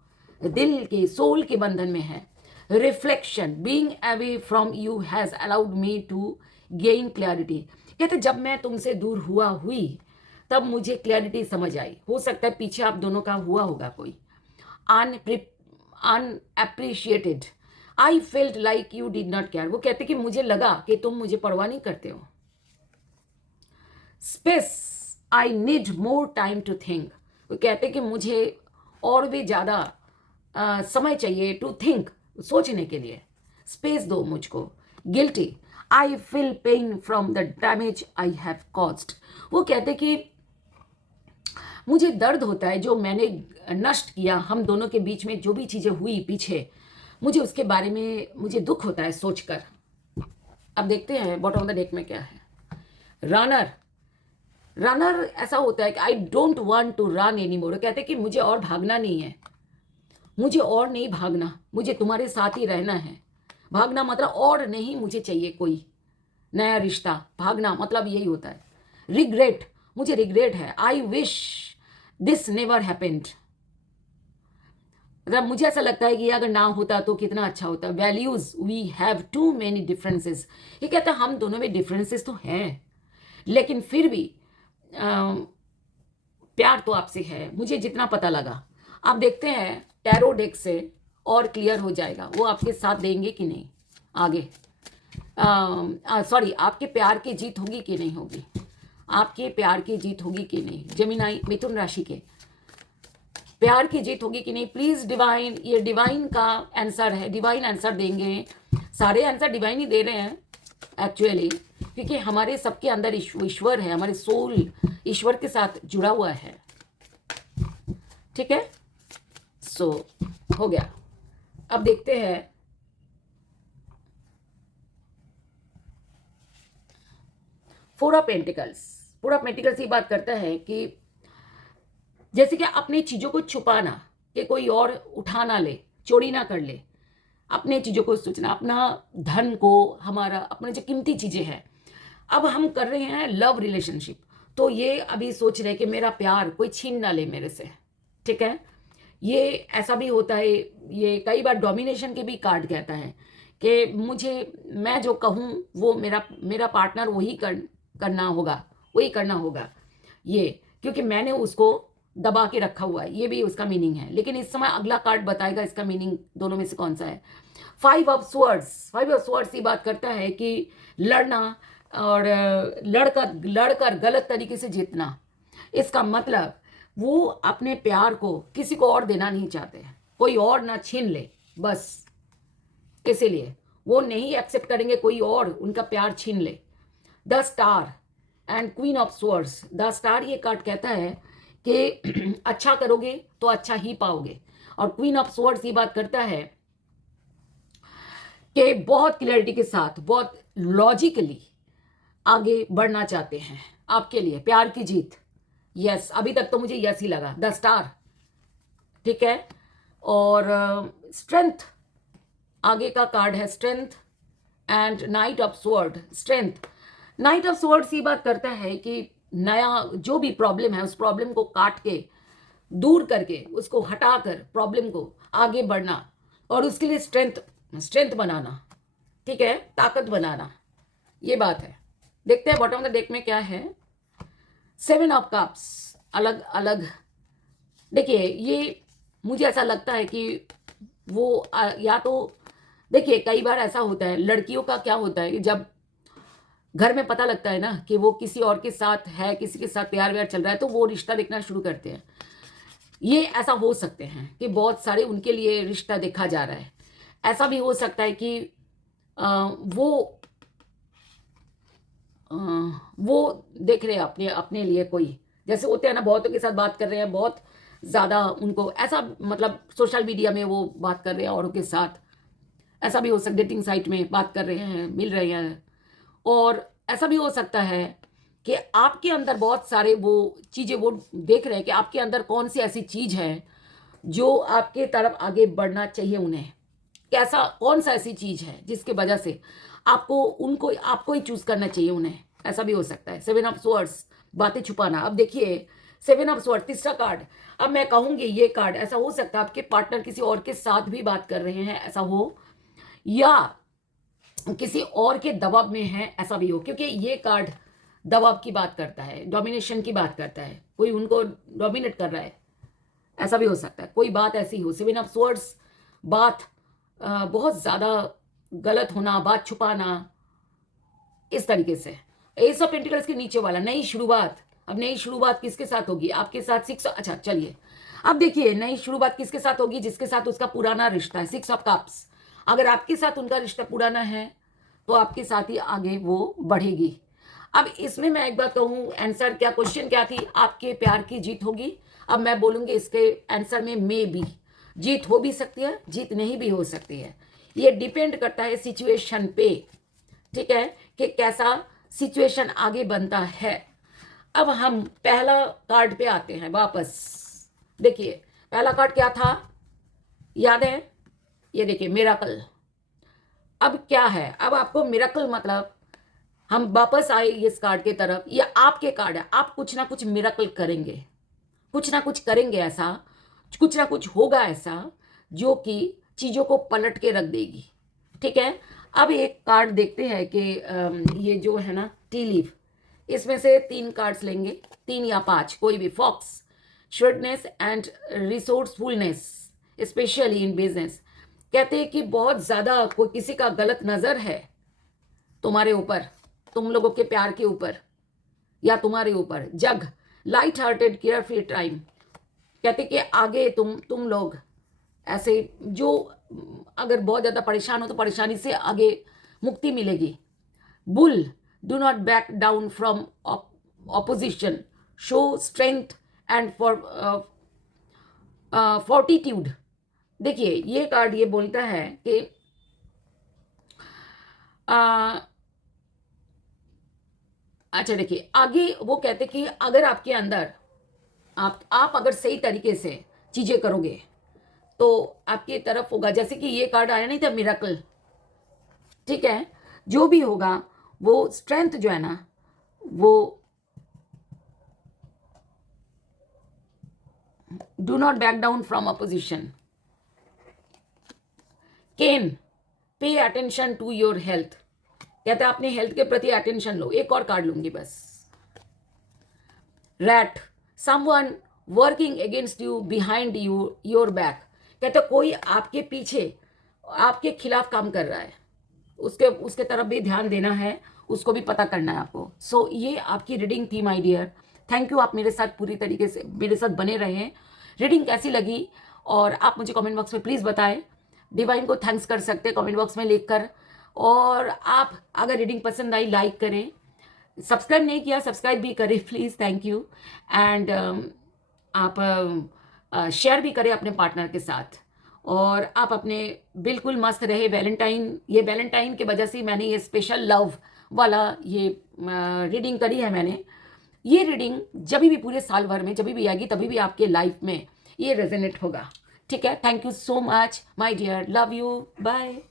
दिल के सोल के बंधन में है। Reflection, being away from you has allowed me to gain clarity. कहते जब मैं तुमसे दूर हुई तब मुझे क्लैरिटी समझ आई। हो सकता है पीछे आप दोनों का हुआ होगा कोई unappreciated. I felt like you did not care. वो कहते कि मुझे लगा कि तुम मुझे परवाह नहीं करते हो। Space, I need more time to think. वो कहते कि मुझे और भी ज़्यादा समय चाहिए टू थिंक, सोचने के लिए। स्पेस दो मुझको। Guilty, I feel pain from the damage I have caused. वो कहते कि मुझे दर्द होता है जो मैंने नष्ट किया, हम दोनों के बीच में जो भी चीज़ें हुई पीछे, मुझे उसके बारे में मुझे दुख होता है सोचकर। अब देखते हैं बॉटम ऑफ द डेक में क्या है। रनर, रनर ऐसा होता है कि I don't want to run any more. कहते हैं कि मुझे और भागना नहीं है, मुझे और नहीं भागना, मुझे तुम्हारे साथ ही रहना है। भागना मतलब और नहीं मुझे चाहिए कोई नया रिश्ता। भागना मतलब यही होता है। रिग्रेट, मुझे रिग्रेट है। I wish this never happened. मतलब मुझे ऐसा लगता है कि अगर ना होता तो कितना अच्छा होता। Values, we have too many differences. ये कहता है हम दोनों में डिफरेंसेस तो हैं, लेकिन फिर भी प्यार तो आपसे है, मुझे जितना पता लगा। आप देखते हैं टैरो डेक से और क्लियर हो जाएगा वो आपके साथ देंगे कि नहीं आगे। सॉरी, आपके प्यार की जीत होगी कि नहीं होगी, आपके प्यार की जीत होगी कि नहीं। जेमिनाई मिथुन राशि के प्यार की जीत होगी कि नहीं? प्लीज डिवाइन, ये डिवाइन का आंसर है, डिवाइन आंसर देंगे। सारे आंसर डिवाइन ही दे रहे हैं एक्चुअली, क्योंकि हमारे सबके अंदर ईश्वर है, हमारे सोल ईश्वर के साथ जुड़ा हुआ है। ठीक है, सो हो गया। अब देखते हैं four of pentacles. Four of pentacles ये बात करता है कि जैसे कि अपनी चीजों को छुपाना, कि कोई और उठा ना ले, चोरी ना कर ले, अपने चीजों को सोचना, अपना धन को, हमारा अपने जो कीमती चीजें हैं। अब हम कर रहे हैं लव रिलेशनशिप, तो ये अभी सोच रहे हैं कि मेरा प्यार कोई छीन ना ले मेरे से। ठीक है, ये ऐसा भी होता है। ये कई बार डोमिनेशन के भी कार्ड कहता है कि मुझे, मैं जो कहूँ वो मेरा मेरा पार्टनर वही करना होगा, वही करना होगा। ये क्योंकि मैंने उसको दबा के रखा हुआ है, ये भी उसका मीनिंग है। लेकिन इस समय अगला कार्ड बताएगा इसका मीनिंग दोनों में से कौन सा है। Five of swords, five of swords ये बात करता है कि लड़ना और लड़कर गलत तरीके से जीतना। इसका मतलब वो अपने प्यार को किसी को और देना नहीं चाहते, कोई और ना छीन ले, बस इसीलिए वो नहीं एक्सेप्ट करेंगे कोई और उनका प्यार छीन ले। The star and queen of swords. The star ये कार्ड कहता है कि अच्छा करोगे तो अच्छा ही पाओगे, और क्वीन ऑफ स्वर्ड्स ये बात करता है कि बहुत क्लैरिटी के साथ, बहुत लॉजिकली आगे बढ़ना चाहते हैं। आपके लिए प्यार की जीत, यस, अभी तक तो मुझे यस ही लगा। द स्टार, ठीक है, और स्ट्रेंथ आगे का कार्ड है, strength and night of sword. Strength, night of swords ये बात करता है कि नया जो भी प्रॉब्लम है उस प्रॉब्लम को काट के, दूर करके, उसको हटाकर प्रॉब्लम को आगे बढ़ना, और उसके लिए स्ट्रेंथ बनाना, ठीक है, ताकत बनाना, ये बात है। देखते हैं बॉटम ऑफ द डेक में क्या है। सेवन ऑफ कप्स, अलग अलग। देखिए ये मुझे ऐसा लगता है कि वो या तो, देखिए कई बार ऐसा होता है, लड़कियों का क्या होता है कि जब घर में पता लगता है ना कि वो किसी और के साथ है, किसी के साथ प्यार व्यार चल रहा है, तो वो रिश्ता देखना शुरू करते हैं। ये ऐसा हो सकते हैं कि बहुत सारे उनके लिए रिश्ता देखा जा रहा है। ऐसा भी हो सकता है कि वो अ, वो देख रहे हैं अपने अपने लिए कोई, जैसे होते हैं ना, बहुतों के साथ बात कर रहे हैं, बहुत ज़्यादा उनको ऐसा, मतलब सोशल मीडिया में वो बात कर रहे हैं औरों के साथ। ऐसा भी हो सकता, डेटिंग साइट में बात कर रहे हैं, मिल रहे हैं। और ऐसा भी हो सकता है कि आपके अंदर बहुत सारे वो चीज़ें वो देख रहे हैं कि आपके अंदर कौन सी ऐसी चीज़ है जो आपके तरफ आगे बढ़ना चाहिए उन्हें। कैसा, कौन सा ऐसी चीज़ है जिसके वजह से आपको ही चूज करना चाहिए उन्हें। ऐसा भी हो सकता है। 7 ऑफ स्वॉर्ड्स, बातें छुपाना। अब देखिए 7 ऑफ स्वॉर्ड, तीसरा कार्ड। अब मैं कहूंगी ये कार्ड, ऐसा हो सकता है आपके पार्टनर किसी और के साथ भी बात कर रहे हैं, ऐसा हो, या किसी और के दबाव में है, ऐसा भी हो, क्योंकि ये कार्ड दबाव की बात करता है, डोमिनेशन की बात करता है, कोई उनको डोमिनेट कर रहा है, ऐसा भी हो सकता है। कोई बात ऐसी हो, 7 ऑफ स्वॉर्ड्स, बात बहुत ज़्यादा गलत होना, बात छुपाना, इस तरीके से। एस ऑफ पेंटिकल्स के नीचे वाला, नई शुरुआत। अब नई शुरुआत किसके साथ होगी? आपके साथ 6, अच्छा चलिए अब देखिए नई शुरुआत किसके साथ होगी? जिसके साथ उसका पुराना रिश्ता है, 6 ऑफ कप्स। अगर आपके साथ उनका रिश्ता पुराना है तो आपके साथ ही आगे वो बढ़ेगी। अब इसमें मैं एक बात कहूँ, आंसर क्या, क्वेश्चन क्या थी? आपके प्यार की जीत होगी। अब मैं बोलूंगी इसके आंसर में मे बी जीत हो भी सकती है, जीत नहीं भी हो सकती है। ये डिपेंड करता है सिचुएशन पे, ठीक है, कि कैसा सिचुएशन आगे बनता है। अब हम पहला कार्ड पे आते हैं वापस। देखिए पहला कार्ड क्या था, याद है? ये देखिए मिरेकल। अब क्या है, अब आपको मिरेकल मतलब, हम वापस आए इस कार्ड की तरफ, ये आपके कार्ड है। आप कुछ ना कुछ मिरेकल करेंगे, कुछ ना कुछ करेंगे, ऐसा कुछ ना कुछ होगा ऐसा जो कि चीजों को पलट के रख देगी, ठीक है। अब एक कार्ड देखते हैं कि ये जो है ना टी लीफ, इसमें से 3 कार्ड्स लेंगे, 3 या 5 कोई भी। Fox, shrewdness and resourcefulness, specially in business. कहते हैं कि बहुत ज्यादा कोई किसी का गलत नजर है तुम्हारे ऊपर, तुम लोगों के प्यार के ऊपर या तुम्हारे ऊपर। Jug, light hearted care free time. कहते कि आगे तुम लोग ऐसे जो, अगर बहुत ज्यादा परेशान हो तो परेशानी से आगे मुक्ति मिलेगी। Bull, do not back down from opposition, show strength and fortitude. देखिए ये कार्ड ये बोलता है कि अच्छा देखिए आगे वो कहते कि अगर आपके अंदर आप अगर सही तरीके से चीजें करोगे तो आपकी तरफ होगा। जैसे कि ये कार्ड आया नहीं था, मिरेकल, ठीक है। जो भी होगा वो स्ट्रेंथ जो है ना, वो do not back down from opposition. केन, pay attention to your health. कहते हैं अपने हेल्थ के प्रति अटेंशन लो। एक और कार्ड लूंगी बस। Rat, someone working against you behind you your back. कहते कोई आपके पीछे आपके खिलाफ काम कर रहा है, उसके उसके तरफ भी ध्यान देना है, उसको भी पता करना है आपको। सो ये आपकी रीडिंग थी माय डियर। थैंक यू, आप मेरे साथ पूरी तरीके से मेरे साथ बने रहे। रीडिंग कैसी लगी और आप मुझे कमेंट बॉक्स में प्लीज़ बताएं। डिवाइन को थैंक्स कर सकते हैं कमेंट बॉक्स में लिखकर। और आप अगर रीडिंग पसंद आई लाइक करें, सब्सक्राइब नहीं किया सब्सक्राइब भी करें प्लीज़, थैंक यू। एंड आप शेयर भी करें अपने पार्टनर के साथ। और आप अपने बिल्कुल मस्त रहे। वैलेंटाइन, ये वैलेंटाइन की वजह से मैंने ये स्पेशल लव वाला ये रीडिंग करी है मैंने। ये रीडिंग जब भी पूरे साल भर में जब भी आएगी तभी भी आपके लाइफ में ये रेजोनेट होगा, ठीक है। Thank you so much my dear, love you, bye.